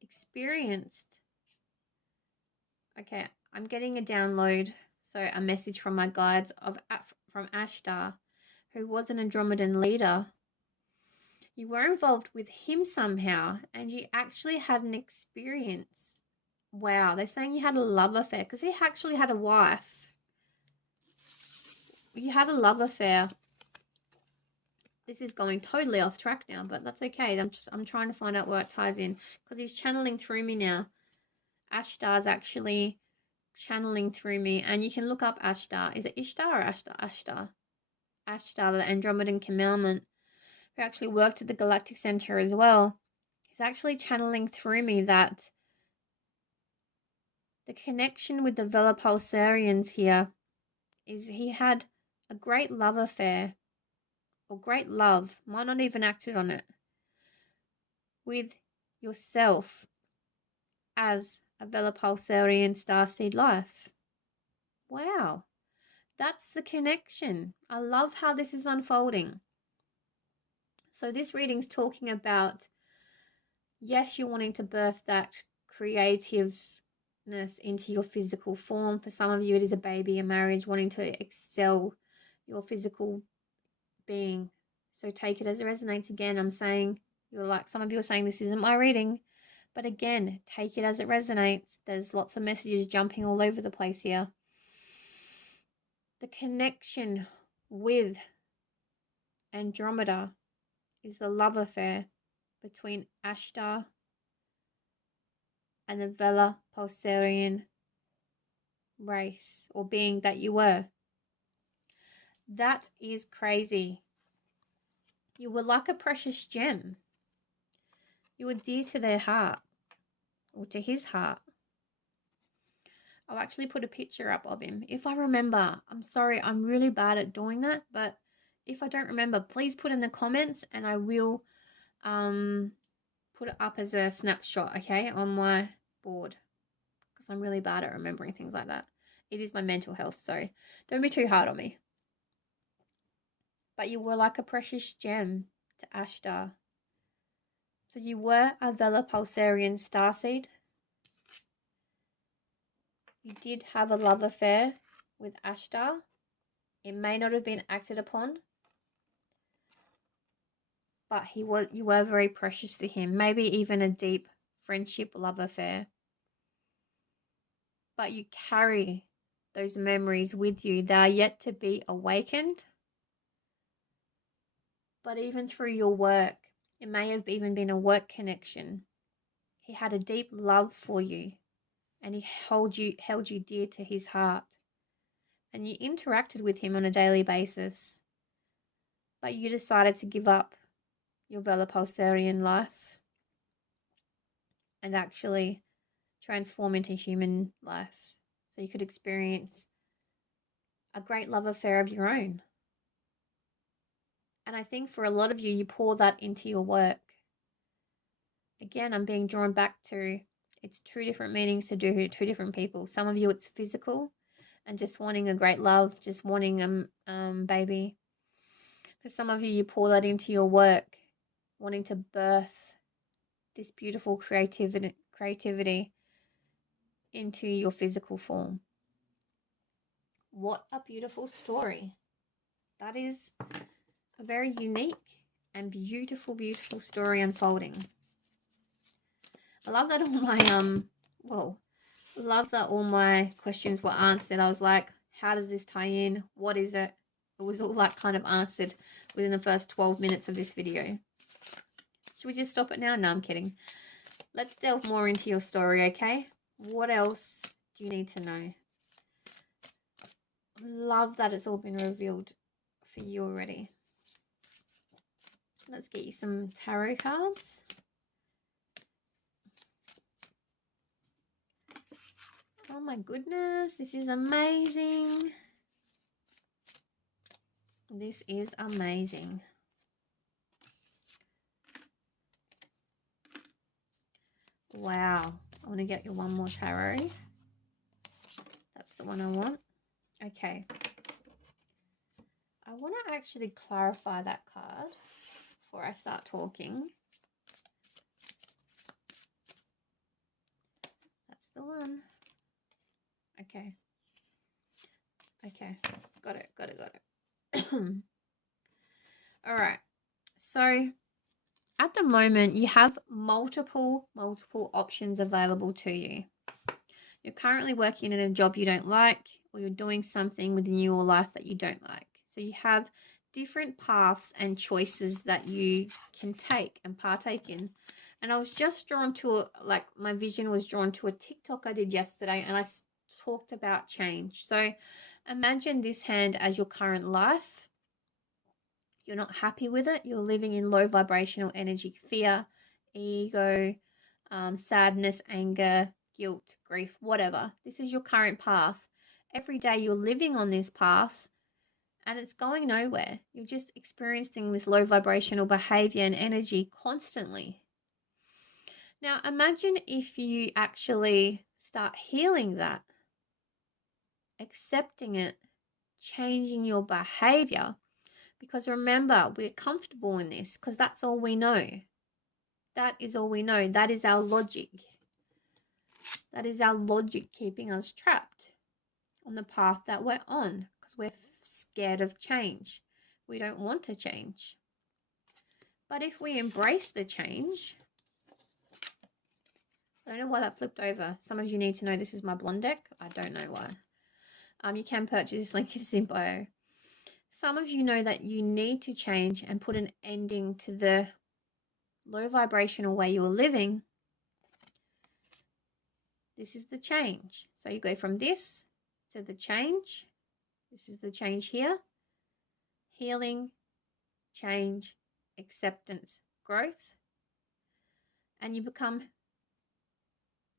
experienced. Okay, I'm getting a download. So a message from my guides from Ashtar, who was an Andromedan leader. You were involved with him somehow, and you actually had an experience. Wow, they're saying you had a love affair because he actually had a wife. You had a love affair. This is going totally off track now, but that's okay. I'm trying to find out where it ties in because he's channeling through me now. Ashtar's actually channeling through me, and you can look up Ashtar. Is it Ishtar or Ashtar? Ashtar. Ashtar, the Andromedan commandment, who actually worked at the Galactic Center as well. He's actually channeling through me that the connection with the Vela-Pulsarians here is he had a great love affair, or great love, might not even acted on it, with yourself as a Vela-Pulsarian Starseed life. Wow, that's the connection. I love how this is unfolding. So this reading's talking about, yes, you're wanting to birth that creativeness into your physical form. For some of you, it is a baby, a marriage, wanting to excel your physical being. So take it as it resonates. Again, I'm saying, you're like, some of you are saying this isn't my reading, but again, take it as it resonates. There's lots of messages jumping all over the place here. The connection with Andromeda is the love affair between Ashtar and the Vela-Pulsarian race, or being that you were. That is crazy. You were like a precious gem. You were dear to their heart, or to his heart. I'll actually put a picture up of him if I remember. I'm sorry, I'm really bad at doing that, but if I don't remember, please put in the comments and I will put it up as a snapshot, okay, on my board, because I'm really bad at remembering things like that. It is my mental health, so don't be too hard on me. But you were like a precious gem to Ashtar. So you were a Vela-Pulsarian Starseed. You did have a love affair with Ashtar. It may not have been acted upon, but you were very precious to him. Maybe even a deep friendship, love affair. But you carry those memories with you. They are yet to be awakened. But even through your work, it may have even been a work connection. He had a deep love for you, and he held you dear to his heart. And you interacted with him on a daily basis. But you decided to give up your Vela-Pulsarian life and actually transform into human life, so you could experience a great love affair of your own. And I think for a lot of you, you pour that into your work. Again, I'm being drawn back to, it's two different meanings to do two different people. Some of you, it's physical and just wanting a great love, just wanting a baby. For some of you, you pour that into your work, wanting to birth this beautiful creativity into your physical form. What a beautiful story. That is a very unique and beautiful, beautiful story unfolding. I love that all my love that all my questions were answered. I was like, how does this tie in? What is it? It was all like kind of answered within the first 12 minutes of this video. Should we just stop it now? No, I'm kidding. Let's delve more into your story, okay? What else do you need to know? Love that it's all been revealed for you already. Let's get you some tarot cards. Oh my goodness, this is amazing. This is amazing. Wow. I want to get you one more tarot. That's the one I want. Okay. I want to actually clarify that card before I start talking. That's the one. Okay. Okay. Got it. All right. So at the moment, you have multiple options available to you. You're currently working in a job you don't like, or you're doing something within your life that you don't like. So you have different paths and choices that you can take and partake in. And I was just drawn to, my vision was drawn to a TikTok I did yesterday, and I talked about change. So imagine this hand as your current life. You're not happy with it. You're living in low vibrational energy, fear, ego, sadness, anger, guilt, grief, whatever. This is your current path. Every day you're living on this path and it's going nowhere. You're just experiencing this low vibrational behavior and energy constantly. Now, imagine if you actually start healing that, accepting it, changing your behavior. Because remember, we're comfortable in this because that's all we know. That is all we know. That is our logic. That is our logic keeping us trapped on the path that we're on because we're scared of change. We don't want to change. But if we embrace the change, I don't know why that flipped over. Some of you need to know this is my blonde deck. I don't know why. You can purchase this link, it's in bio. Some of you know that you need to change and put an ending to the low vibrational way you're living. This is the change. So you go from this to the change. This is the change here. Healing, change, acceptance, growth. And you become,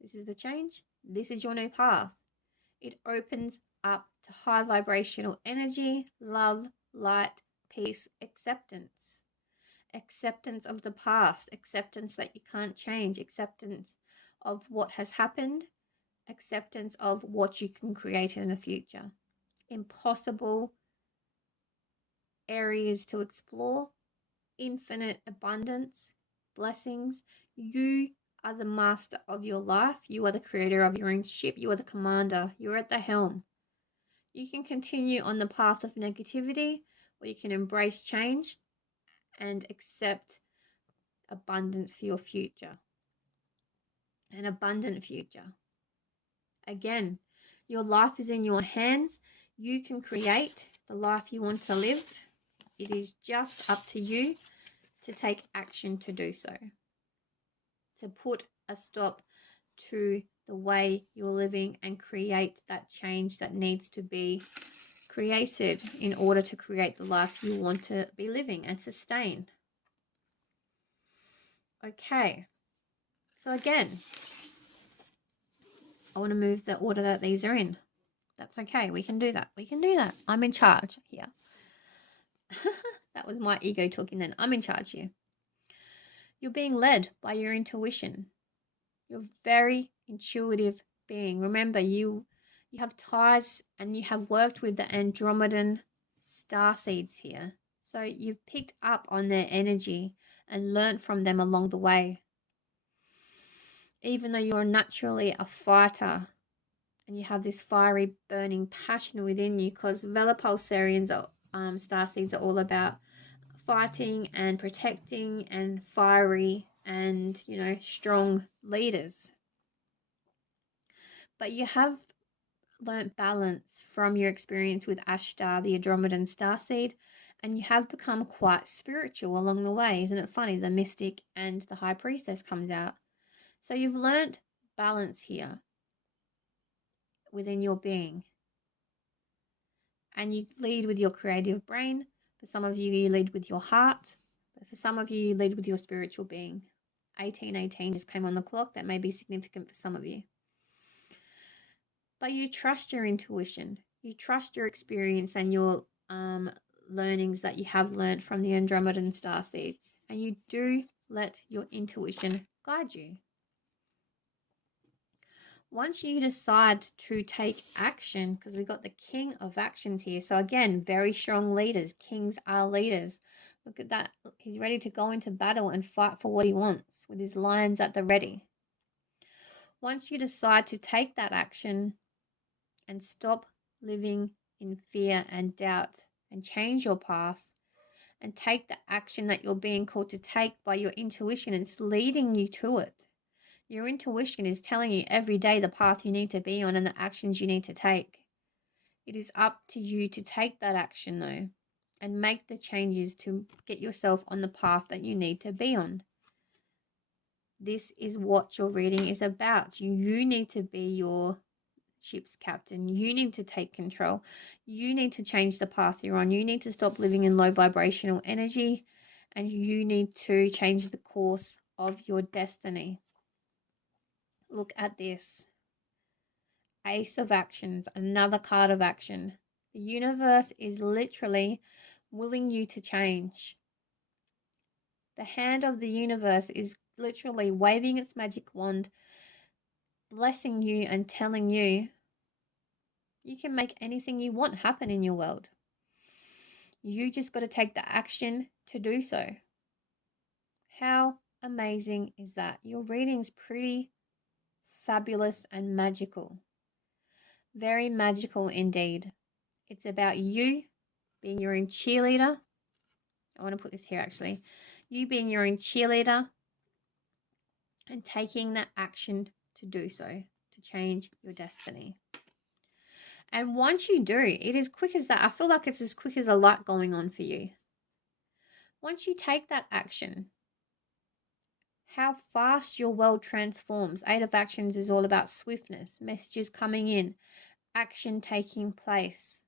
this is the change. This is your new path. It opens up to high vibrational energy, love, light, peace, acceptance. Acceptance of the past, acceptance that you can't change, acceptance of what has happened, acceptance of what you can create in the future. Impossible areas to explore, infinite abundance, blessings. You are the master of your life. You are the creator of your own ship. You are the commander. You're at the helm. You can continue on the path of negativity, or you can embrace change and accept abundance for your future. An abundant future. Again, your life is in your hands. You can create the life you want to live. It is just up to you to take action to do so. To put a stop to the way you're living and create that change that needs to be created in order to create the life you want to be living and sustain. Okay. So again, I want to move the order that these are in. That's okay. We can do that. We can do that. I'm in charge here. That was my ego talking then. I'm in charge here. You're being led by your intuition. You're a very intuitive being. Remember, you have ties and you have worked with the Andromedan starseeds here. So you've picked up on their energy and learned from them along the way. Even though you're naturally a fighter and you have this fiery burning passion within you, because Vela-Pulsarian Starseeds are all about fighting and protecting and fiery and, you know, strong leaders. But you have learnt balance from your experience with Ashtar, the Andromedan starseed, and you have become quite spiritual along the way. Isn't it funny? The mystic and the high priestess comes out. So you've learnt balance here within your being. And you lead with your creative brain. For some of you, you lead with your heart. But for some of you, you lead with your spiritual being. 1818 just came on the clock. That may be significant for some of you. But you trust your intuition. You trust your experience and your learnings that you have learned from the Andromedan starseeds. And you do let your intuition guide you. Once you decide to take action, because we've got the king of actions here. So again, very strong leaders. Kings are leaders. Look at that. He's ready to go into battle and fight for what he wants with his lions at the ready. Once you decide to take that action and stop living in fear and doubt and change your path and take the action that you're being called to take by your intuition, it's leading you to it. Your intuition is telling you every day the path you need to be on and the actions you need to take. It is up to you to take that action though and make the changes to get yourself on the path that you need to be on. This is what your reading is about. You need to be your ship's captain. You need to take control. You need to change the path you're on. You need to stop living in low vibrational energy, and you need to change the course of your destiny. Look at this. Ace of Actions, another card of action. The universe is literally willing you to change. The hand of the universe is literally waving its magic wand, blessing you and telling you you can make anything you want happen in your world. You just got to take the action to do so. How amazing is that? Your reading's pretty fabulous and magical. Very magical indeed. It's about you being your own cheerleader. I want to put this here actually. You being your own cheerleader and taking that action to do so, to change your destiny. And once you do, it is quick as that. I feel like it's as quick as a light going on for you. Once you take that action, how fast your world transforms. Eight of Actions is all about swiftness, messages coming in, action taking place.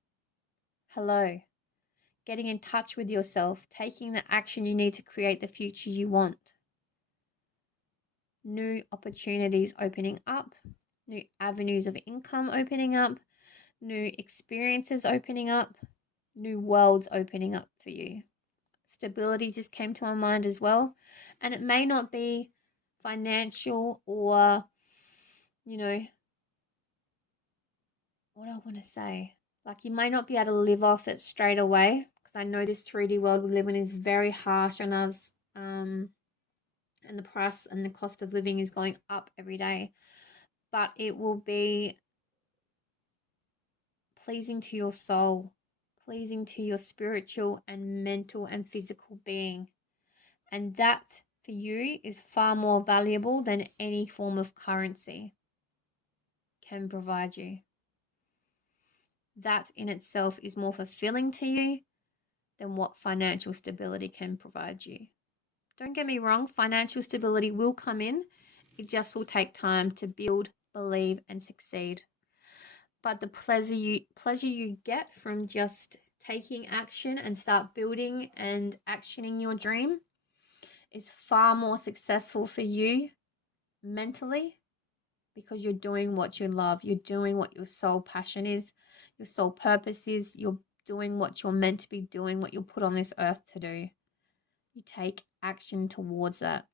Hello. Getting in touch with yourself, taking the action you need to create the future you want. New opportunities opening up, new avenues of income opening up, new experiences opening up, new worlds opening up for you. Stability just came to my mind as well. And it may not be financial or, what I want to say. Like you may not be able to live off it straight away, because I know this 3D world we live in is very harsh on us. And the price and the cost of living is going up every day. But it will be pleasing to your soul, pleasing to your spiritual and mental and physical being. And that for you is far more valuable than any form of currency can provide you. That in itself is more fulfilling to you than what financial stability can provide you. Don't get me wrong, financial stability will come in. It just will take time to build, believe, and succeed. But the pleasure you get from just taking action and start building and actioning your dream is far more successful for you mentally, because you're doing what you love. You're doing what your soul passion is, your soul purpose is. You're doing what you're meant to be doing, what you're put on this earth to do. You take action towards that.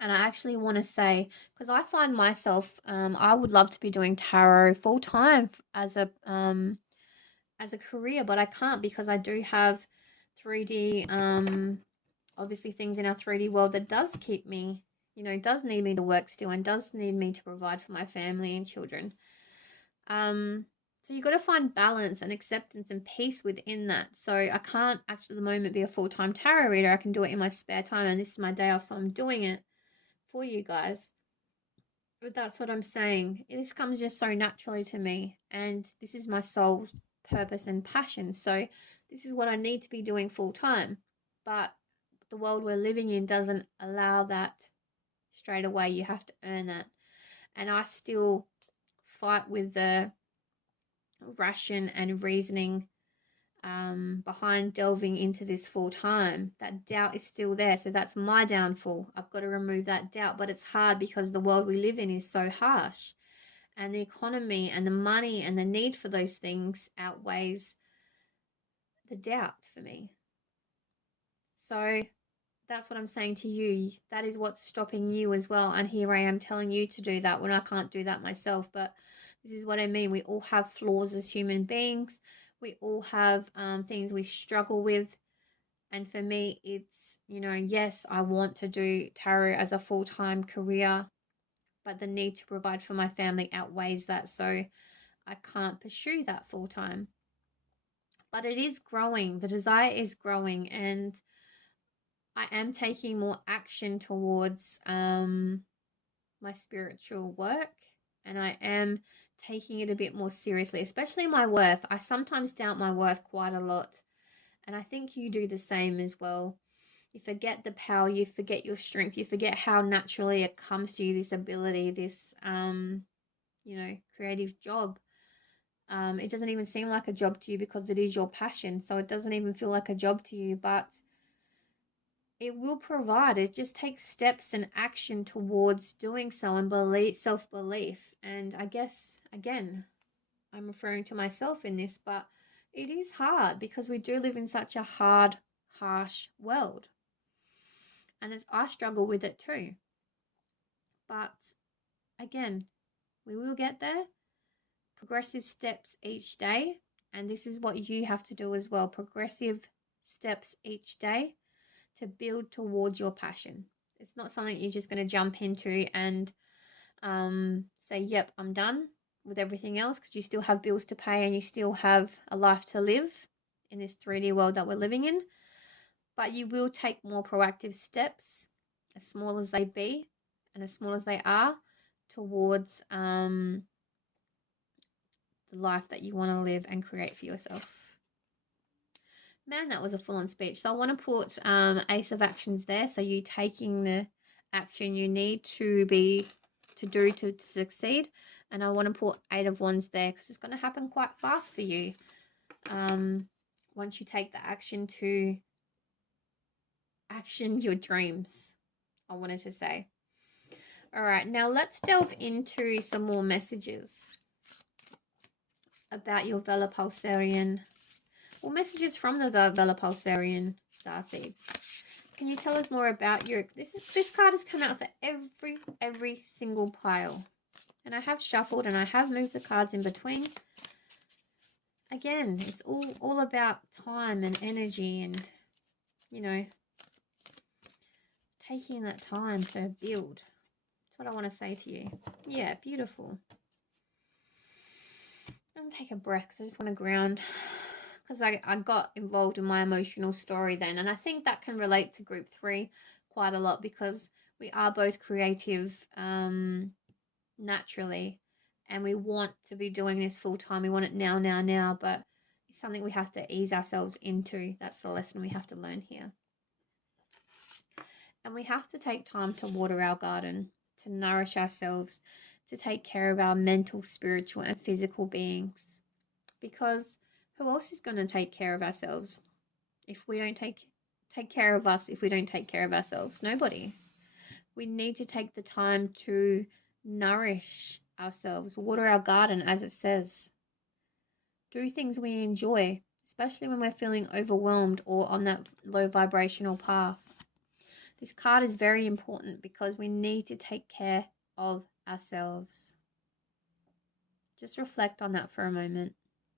And I actually want to say, because I find myself, I would love to be doing tarot full time as a career, but I can't because I do have 3D, obviously things in our 3D world that does keep me, does need me to work still and does need me to provide for my family and children. So you've got to find balance and acceptance and peace within that. So I can't actually at the moment be a full-time tarot reader. I can do it in my spare time, and this is my day off, so I'm doing it for you guys. But that's what I'm saying. This comes just so naturally to me, and this is my soul's purpose and passion. So this is what I need to be doing full-time. But the world we're living in doesn't allow that straight away. You have to earn that. And I still fight with the ration and reasoning behind delving into this full time. That doubt is still there. So that's my downfall. I've got to remove that doubt. But it's hard because the world we live in is so harsh. And the economy and the money and the need for those things outweighs the doubt for me. So that's what I'm saying to you. That is what's stopping you as well. And here I am telling you to do that when I can't do that myself. But this is what I mean. We all have flaws as human beings. We all have things we struggle with. And for me, it's, yes, I want to do tarot as a full-time career, but the need to provide for my family outweighs that. So I can't pursue that full-time. But it is growing. The desire is growing, and I am taking more action towards my spiritual work, and I am taking it a bit more seriously, especially my worth. I sometimes doubt my worth quite a lot, and I think you do the same as well. You forget the power, you forget your strength, you forget how naturally it comes to you, this ability, this creative job. It doesn't even seem like a job to you because it is your passion. So it doesn't even feel like a job to you, but it will provide. It just takes steps and action towards doing so, and self-belief. And I guess, again, I'm referring to myself in this, but it is hard because we do live in such a hard, harsh world. And I struggle with it too. But again, we will get there. Progressive steps each day. And this is what you have to do as well. Progressive steps each day to build towards your passion. It's not something you're just going to jump into and say, yep, I'm done with everything else, because you still have bills to pay and you still have a life to live in this 3D world that we're living in. But you will take more proactive steps, as small as they be and as small as they are, towards the life that you want to live and create for yourself. Man, that was a full-on speech. So I want to put Ace of Actions there. So you taking the action you need to do to succeed. And I want to put 8 of Wands there because it's going to happen quite fast for you. Once you take the action to action your dreams, I wanted to say. All right, now let's delve into some more messages about your Vela-Pulsarian. Well, messages from the Vela-Pulsarian Starseeds. Can you tell us more about your... This card has come out for every single pile. And I have shuffled and I have moved the cards in between. Again, it's all about time and energy and, taking that time to build. That's what I want to say to you. Yeah, beautiful. I'm going to take a breath because I just want to ground. Because I got involved in my emotional story then. And I think that can relate to group 3 quite a lot, because we are both creative naturally. And we want to be doing this full time. We want it now. But it's something we have to ease ourselves into. That's the lesson we have to learn here. And we have to take time to water our garden, to nourish ourselves, to take care of our mental, spiritual, and physical beings. Because who else is going to take care of ourselves if we don't take care of us, if we don't take care of ourselves? Nobody. We need to take the time to nourish ourselves, water our garden, as it says. Do things we enjoy, especially when we're feeling overwhelmed or on that low vibrational path. This card is very important because we need to take care of ourselves. Just reflect on that for a moment.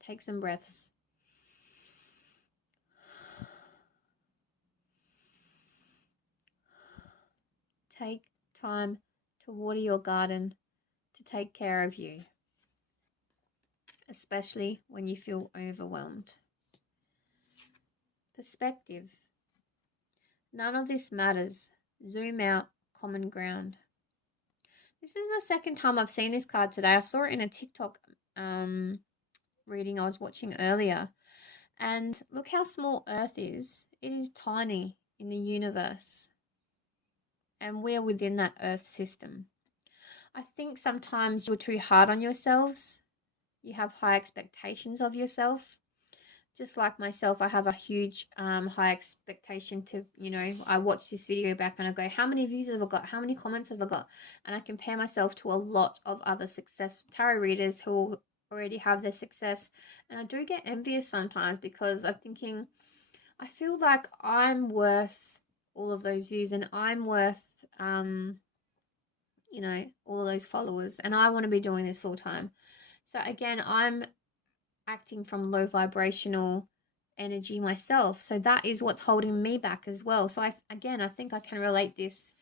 Take some breaths. Take time to water your garden, to take care of you, especially when you feel overwhelmed. Perspective. None of this matters. Zoom out, common ground. This is the second time I've seen this card today. I saw it in a TikTok reading I was watching earlier. And look how small Earth is. It is tiny in the universe. And we're within that Earth system. I think sometimes you're too hard on yourselves. You have high expectations of yourself. Just like myself, I have a huge high expectation to, I watch this video back and I go, how many views have I got? How many comments have I got? And I compare myself to a lot of other successful tarot readers who already have their success. And I do get envious sometimes because I'm thinking, I feel like I'm worth all of those views and I'm worth, all of those followers. And I want to be doing this full time. So again, I'm acting from low vibrational energy myself, so that is what's holding me back as well. So I think I can relate this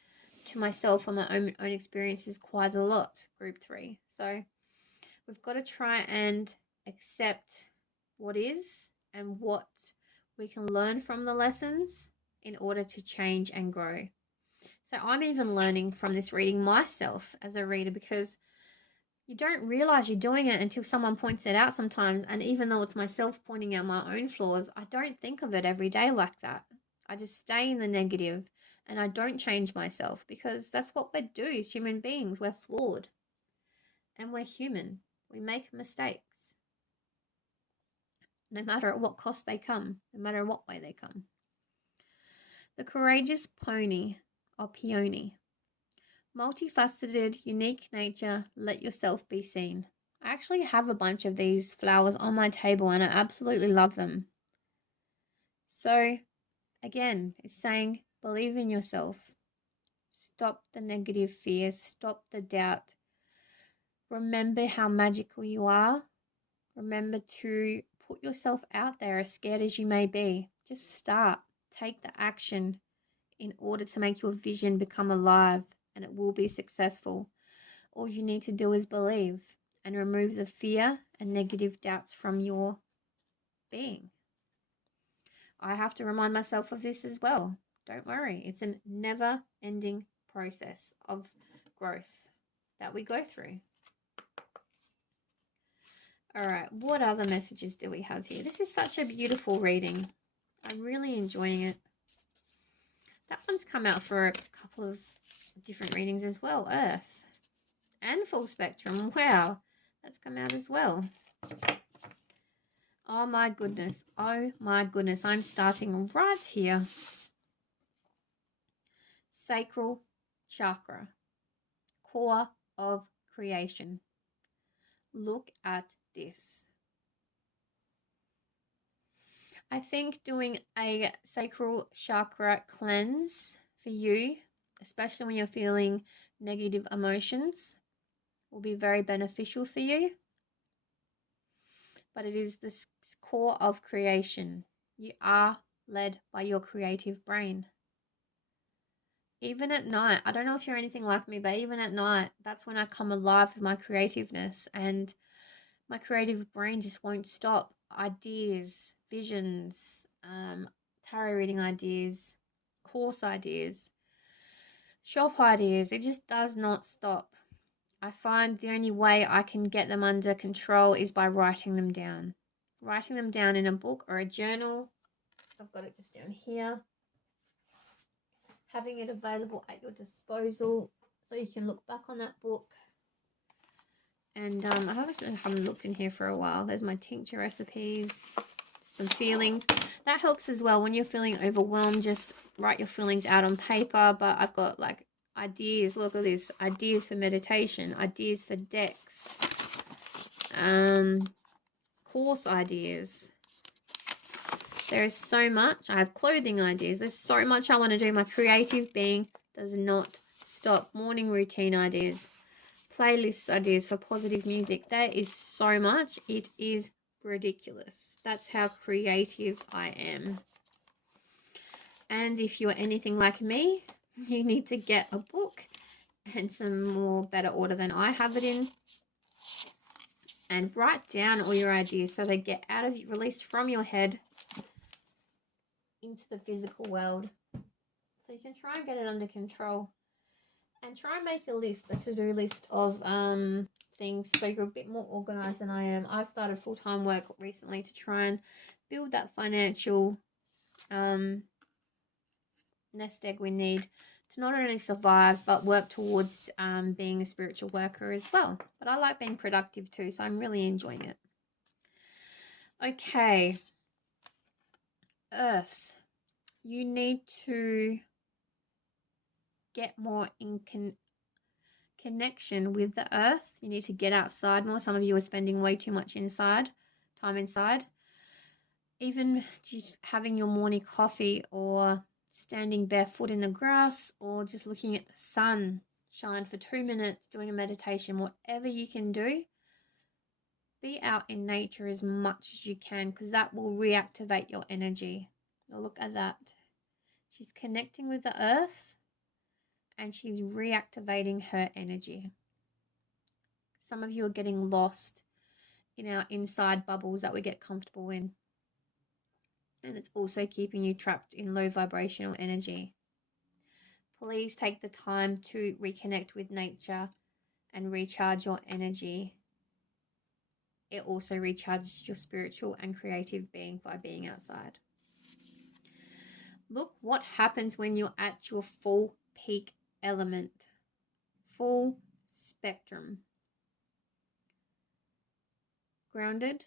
to myself and my own experiences quite a lot, group 3. So we've got to try and accept what is and what we can learn from the lessons in order to change and grow. So I'm even learning from this reading myself as a reader, because you don't realize you're doing it until someone points it out sometimes. And even though it's myself pointing out my own flaws, I don't think of it every day like that. I just stay in the negative and I don't change myself, because that's what we do as human beings. We're flawed. And we're human. We make mistakes. No matter at what cost they come, no matter what way they come. The courageous pony or peony. Multifaceted, unique nature, let yourself be seen. I actually have a bunch of these flowers on my table and I absolutely love them. So, again, it's saying believe in yourself. Stop the negative fears, stop the doubt. Remember how magical you are. Remember to put yourself out there, as scared as you may be. Just start. Take the action in order to make your vision become alive, and it will be successful. All you need to do is believe and remove the fear and negative doubts from your being. I have to remind myself of this as well. Don't worry. It's a never-ending process of growth that we go through. All right, what other messages do we have here? This is such a beautiful reading. I'm really enjoying it. That one's come out for a couple of different readings as well. Earth and full spectrum. Wow, that's come out as well. Oh my goodness. Oh my goodness. I'm starting right here. Sacral chakra. Core of creation. Look at this. I think doing a sacral chakra cleanse for you, especially when you're feeling negative emotions, will be very beneficial for you. But it is the core of creation. You are led by your creative brain. Even at night, I don't know if you're anything like me, but even at night, that's when I come alive with my creativeness, and my creative brain just won't stop. Ideas, visions, tarot reading ideas, course ideas, shop ideas. It just does not stop. I find the only way I can get them under control is by writing them down. Writing them down in a book or a journal. I've got it just down here. Having it available at your disposal so you can look back on that book. And I haven't looked in here for a while. There's my tincture recipes, some feelings. That helps as well when you're feeling overwhelmed. Just write your feelings out on paper. But I've got like ideas. Look at this. Ideas for meditation. Ideas for decks. Course ideas. There is so much. I have clothing ideas. There's so much I want to do. My creative being does not stop. Morning routine ideas. Playlist ideas for positive music. There is so much. It is ridiculous. That's how creative I am. And if you're anything like me, you need to get a book and some more better order than I have it in. And write down all your ideas so they get out of you, released from your head into the physical world. So you can try and get it under control. And try and make a list, a to-do list of things so you're a bit more organized than I am. I've started full-time work recently to try and build that financial nest egg we need to not only survive but work towards being a spiritual worker as well. But I like being productive too, so I'm really enjoying it. Okay. Earth. You need to get more in connection with the earth. You need to get outside more. Some of you are spending way too much time inside. Even just having your morning coffee or standing barefoot in the grass or just looking at the sun shine for 2 minutes, doing a meditation, whatever you can do, be out in nature as much as you can because that will reactivate your energy. Now look at that. She's connecting with the earth and she's reactivating her energy. Some of you are getting lost in our inside bubbles that we get comfortable in. And it's also keeping you trapped in low vibrational energy. Please take the time to reconnect with nature and recharge your energy. It also recharges your spiritual and creative being by being outside. Look what happens when you're at your full peak element. Full spectrum. grounded,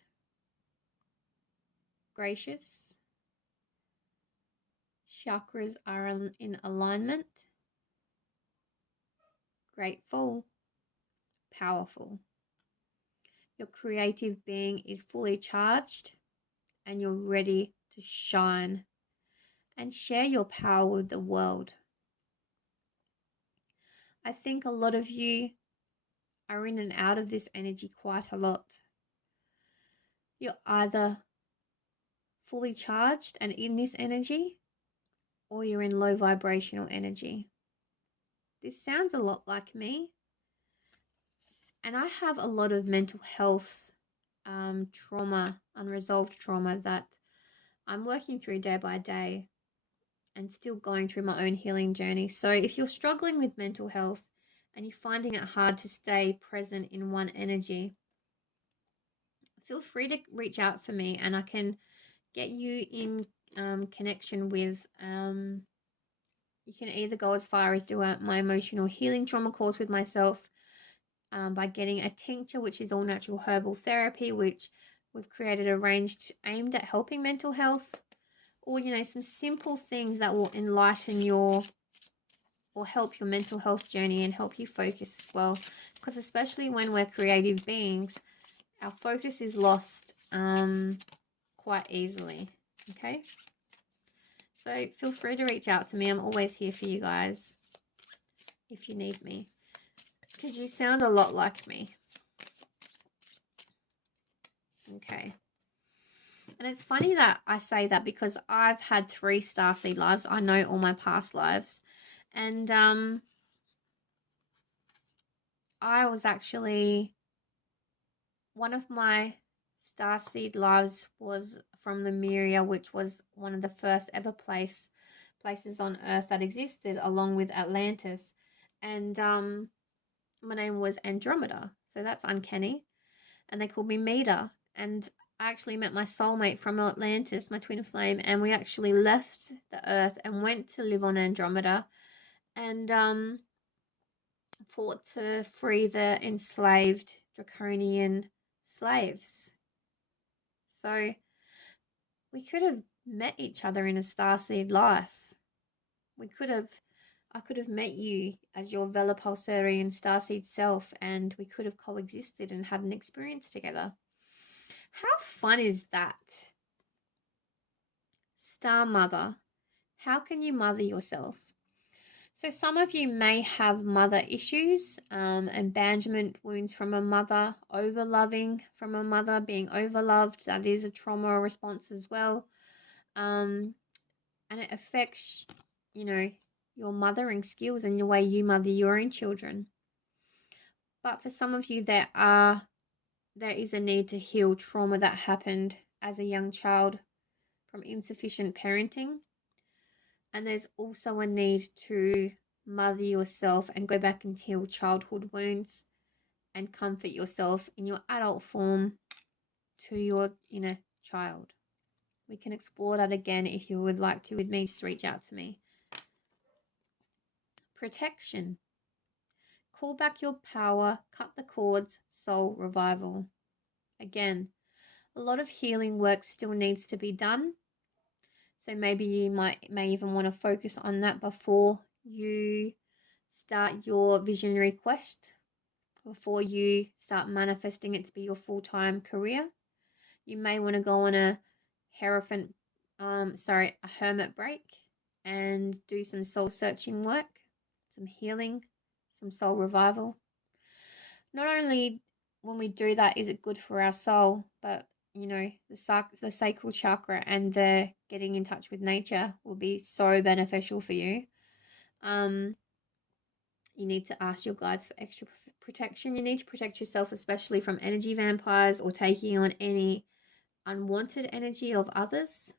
gracious. Chakras are in alignment, grateful, powerful. Your creative being is fully charged and you're ready to shine and share your power with the world. I think a lot of you are in and out of this energy quite a lot. You're either fully charged and in this energy, or you're in low vibrational energy. This sounds a lot like me. And I have a lot of mental health trauma, unresolved trauma that I'm working through day by day and still going through my own healing journey. So if you're struggling with mental health and you're finding it hard to stay present in one energy, feel free to reach out for me and I can get you in connection with, you can either go as far as do my emotional healing trauma course with myself by getting a tincture, which is all natural herbal therapy, which we've created a range aimed at helping mental health, or, you know, some simple things that will enlighten your or help your mental health journey and help you focus as well. Because especially when we're creative beings, our focus is lost quite easily. Okay, so feel free to reach out to me. I'm always here for you guys if you need me, because you sound a lot like me. Okay, and it's funny that I say that because I've had 3 starseed lives. I know all my past lives, and I was actually, one of my starseed lives was from Lemuria, which was one of the first ever places on Earth that existed, along with Atlantis. And my name was Andromeda, so that's uncanny. And they called me Meta. And I actually met my soulmate from Atlantis, my twin flame, and we actually left the Earth and went to live on Andromeda and fought to free the enslaved draconian slaves. So we could have met each other in a starseed life. I could have met you as your Vela-Pulsarian Starseed self, and we could have coexisted and had an experience together. How fun is that? Star Mother. How can you mother yourself? So some of you may have mother issues, abandonment wounds from a mother, overloving from a mother, being overloved. That is a trauma response as well. And it affects, you know, your mothering skills and the way you mother your own children. But for some of you, there is a need to heal trauma that happened as a young child from insufficient parenting. And there's also a need to mother yourself and go back and heal childhood wounds and comfort yourself in your adult form to your inner child. We can explore that again if you would like to with me. Just reach out to me. Protection. Call back your power, cut the cords, soul revival. Again, a lot of healing work still needs to be done. So maybe you may even want to focus on that before you start your visionary quest, before you start manifesting it to be your full-time career. You may want to go on a hermit break and do some soul-searching work, some healing, some soul revival. Not only when we do that is it good for our soul, but you know, the sacral chakra and the getting in touch with nature will be so beneficial for you. You need to ask your guides for extra protection. You need to protect yourself, especially from energy vampires or taking on any unwanted energy of others.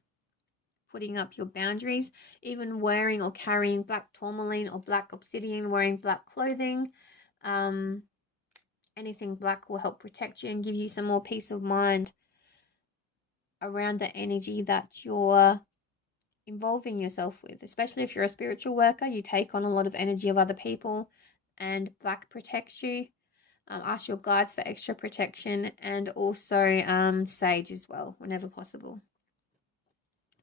Putting up your boundaries, even wearing or carrying black tourmaline or black obsidian, wearing black clothing. Anything black will help protect you and give you some more peace of mind around the energy that you're involving yourself with. Especially if you're a spiritual worker, you take on a lot of energy of other people, and black protects you. Ask your guides for extra protection, and also sage as well whenever possible.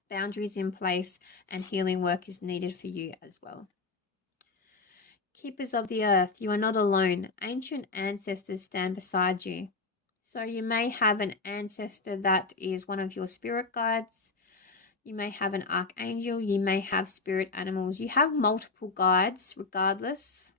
Boundaries in place and healing work is needed for you as well. Keepers of the earth, you are not alone. Ancient ancestors stand beside you. So you may have an ancestor that is one of your spirit guides. You may have an archangel. You may have spirit animals. You have multiple guides regardless.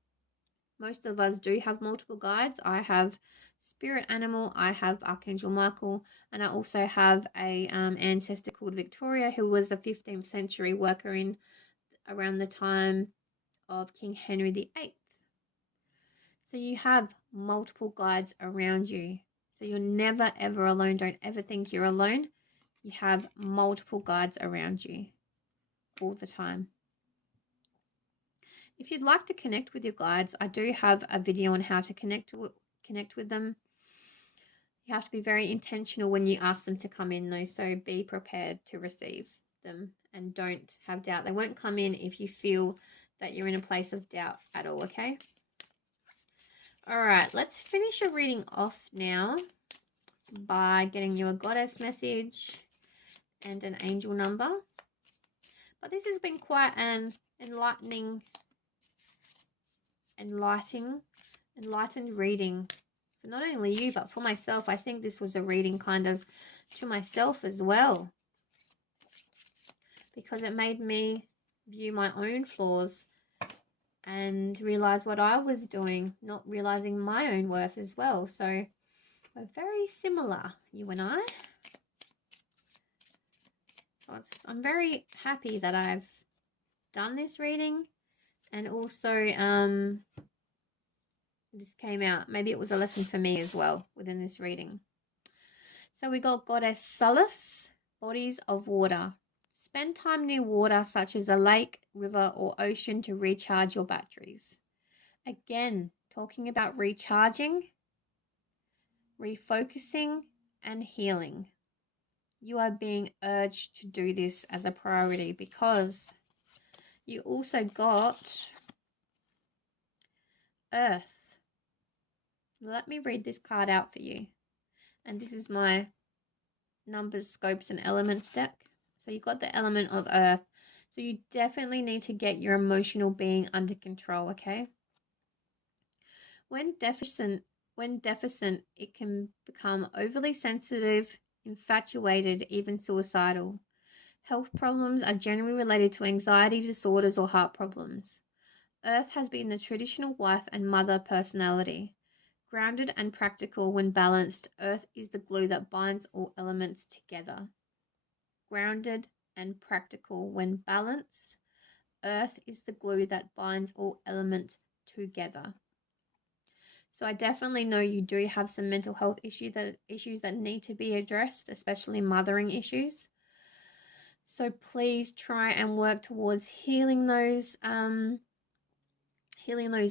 Most of us do have multiple guides. I have spirit animal, I have Archangel Michael, and I also have a ancestor called Victoria, who was a 15th century worker in around the time of King Henry VIII. So you have multiple guides around you. So you're never ever alone. Don't ever think you're alone. You have multiple guides around you all the time. If you'd like to connect with your guides, I do have a video on how to connect with them. You have to be very intentional when you ask them to come in though, so be prepared to receive them and don't have doubt. They won't come in if you feel that you're in a place of doubt at all, okay? All right, let's finish your reading off now by getting you a goddess message and an angel number. But this has been quite an enlightened reading for not only you but for myself. I think this was a reading kind of to myself as well, because it made me view my own flaws and realize what I was doing, not realizing my own worth as well. So we're very similar, you and I. So I'm very happy that I've done this reading, and also this came out, maybe it was a lesson for me as well within this reading. So we got Goddess Solace, bodies of water. Spend time near water such as a lake, river or ocean to recharge your batteries. Again, talking about recharging, refocusing and healing. You are being urged to do this as a priority because you also got Earth. Let me read this card out for you. And this is my numbers, scopes and elements deck. So you've got the element of Earth. So you definitely need to get your emotional being under control, okay? When deficient, it can become overly sensitive, infatuated, even suicidal. Health problems are generally related to anxiety disorders or heart problems. Earth has been the traditional wife and mother personality. Grounded and practical when balanced, Earth is the glue that binds all elements together. Grounded and practical when balanced, Earth is the glue that binds all elements together. So I definitely know you do have some mental health issues that need to be addressed, especially mothering issues. So please try and work towards healing those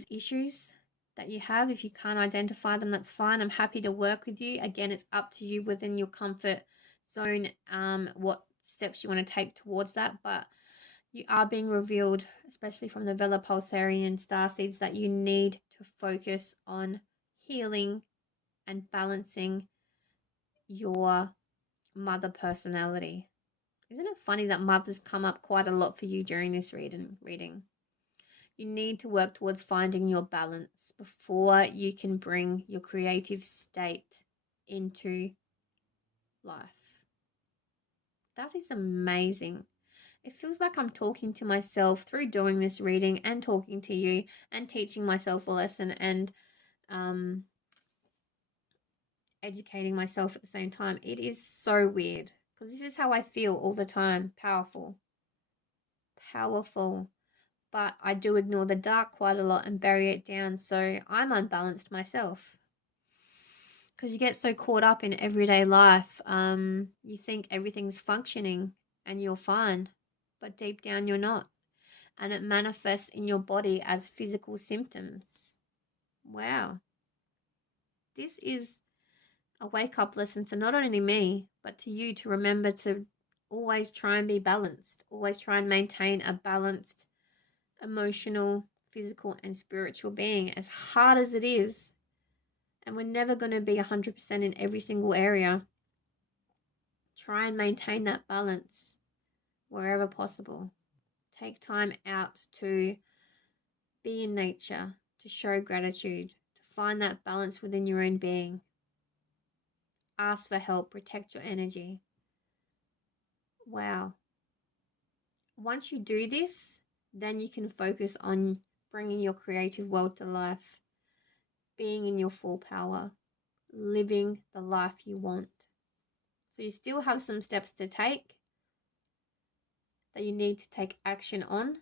issues that you have. If you can't identify them, that's fine. I'm happy to work with you. Again, it's up to you within your comfort zone what steps you want to take towards that, but you are being revealed, especially from the Vela-Pulsarian Starseeds, that you need to focus on healing and balancing your mother personality. Isn't it funny that mothers come up quite a lot for you during this reading? You need to work towards finding your balance before you can bring your creative state into life. That is amazing. It feels like I'm talking to myself through doing this reading and talking to you and teaching myself a lesson and educating myself at the same time. It is so weird because this is how I feel all the time. Powerful. But I do ignore the dark quite a lot and bury it down, so I'm unbalanced myself. Because you get so caught up in everyday life, you think everything's functioning and you're fine, but deep down you're not. And it manifests in your body as physical symptoms. Wow. This is a wake-up lesson to not only me, but to you, to remember to always try and be balanced. Always try and maintain a balanced emotional, physical, and spiritual being. As hard as it is, And we're never going to be 100% in every single area. Try and maintain that balance wherever possible. Take time out to be in nature, to show gratitude, to find that balance within your own being. Ask for help, protect your energy. Wow. Once you do this, then you can focus on bringing your creative world to life, being in your full power, living the life you want. So you still have some steps to take that you need to take action on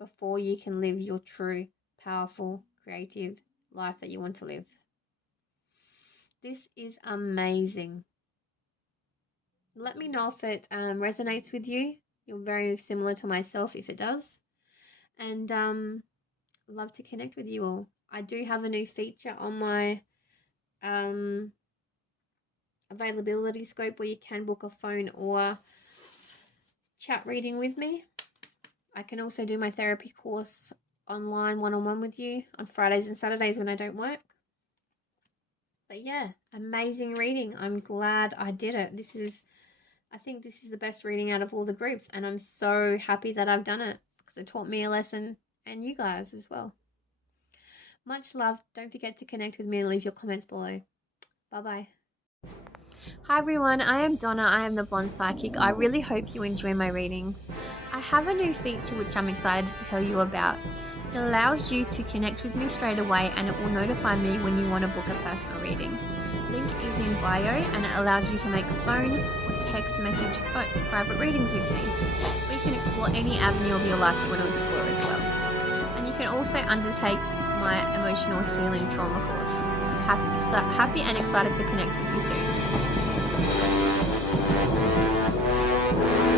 before you can live your true, powerful, creative life that you want to live. This is amazing. Let me know if it resonates with you. You're very similar to myself if it does. And love to connect with you all. I do have a new feature on my availability scope where you can book a phone or chat reading with me. I can also do my therapy course online one-on-one with you on Fridays and Saturdays when I don't work. But yeah, amazing reading. I'm glad I did it. I think this is the best reading out of all the groups, and I'm so happy that I've done it because it taught me a lesson and you guys as well. Much love. Don't forget to connect with me and leave your comments below. Bye-bye. Hi everyone, I am Donna. I am the Blonde Psychic. I really hope you enjoy my readings. I have a new feature which I'm excited to tell you about. It allows you to connect with me straight away and it will notify me when you want to book a personal reading. Link is in bio and it allows you to make phone or text message private readings with me. We can explore any avenue of your life you want to explore as well. And you can also undertake my emotional healing trauma course. Happy and excited to connect with you soon.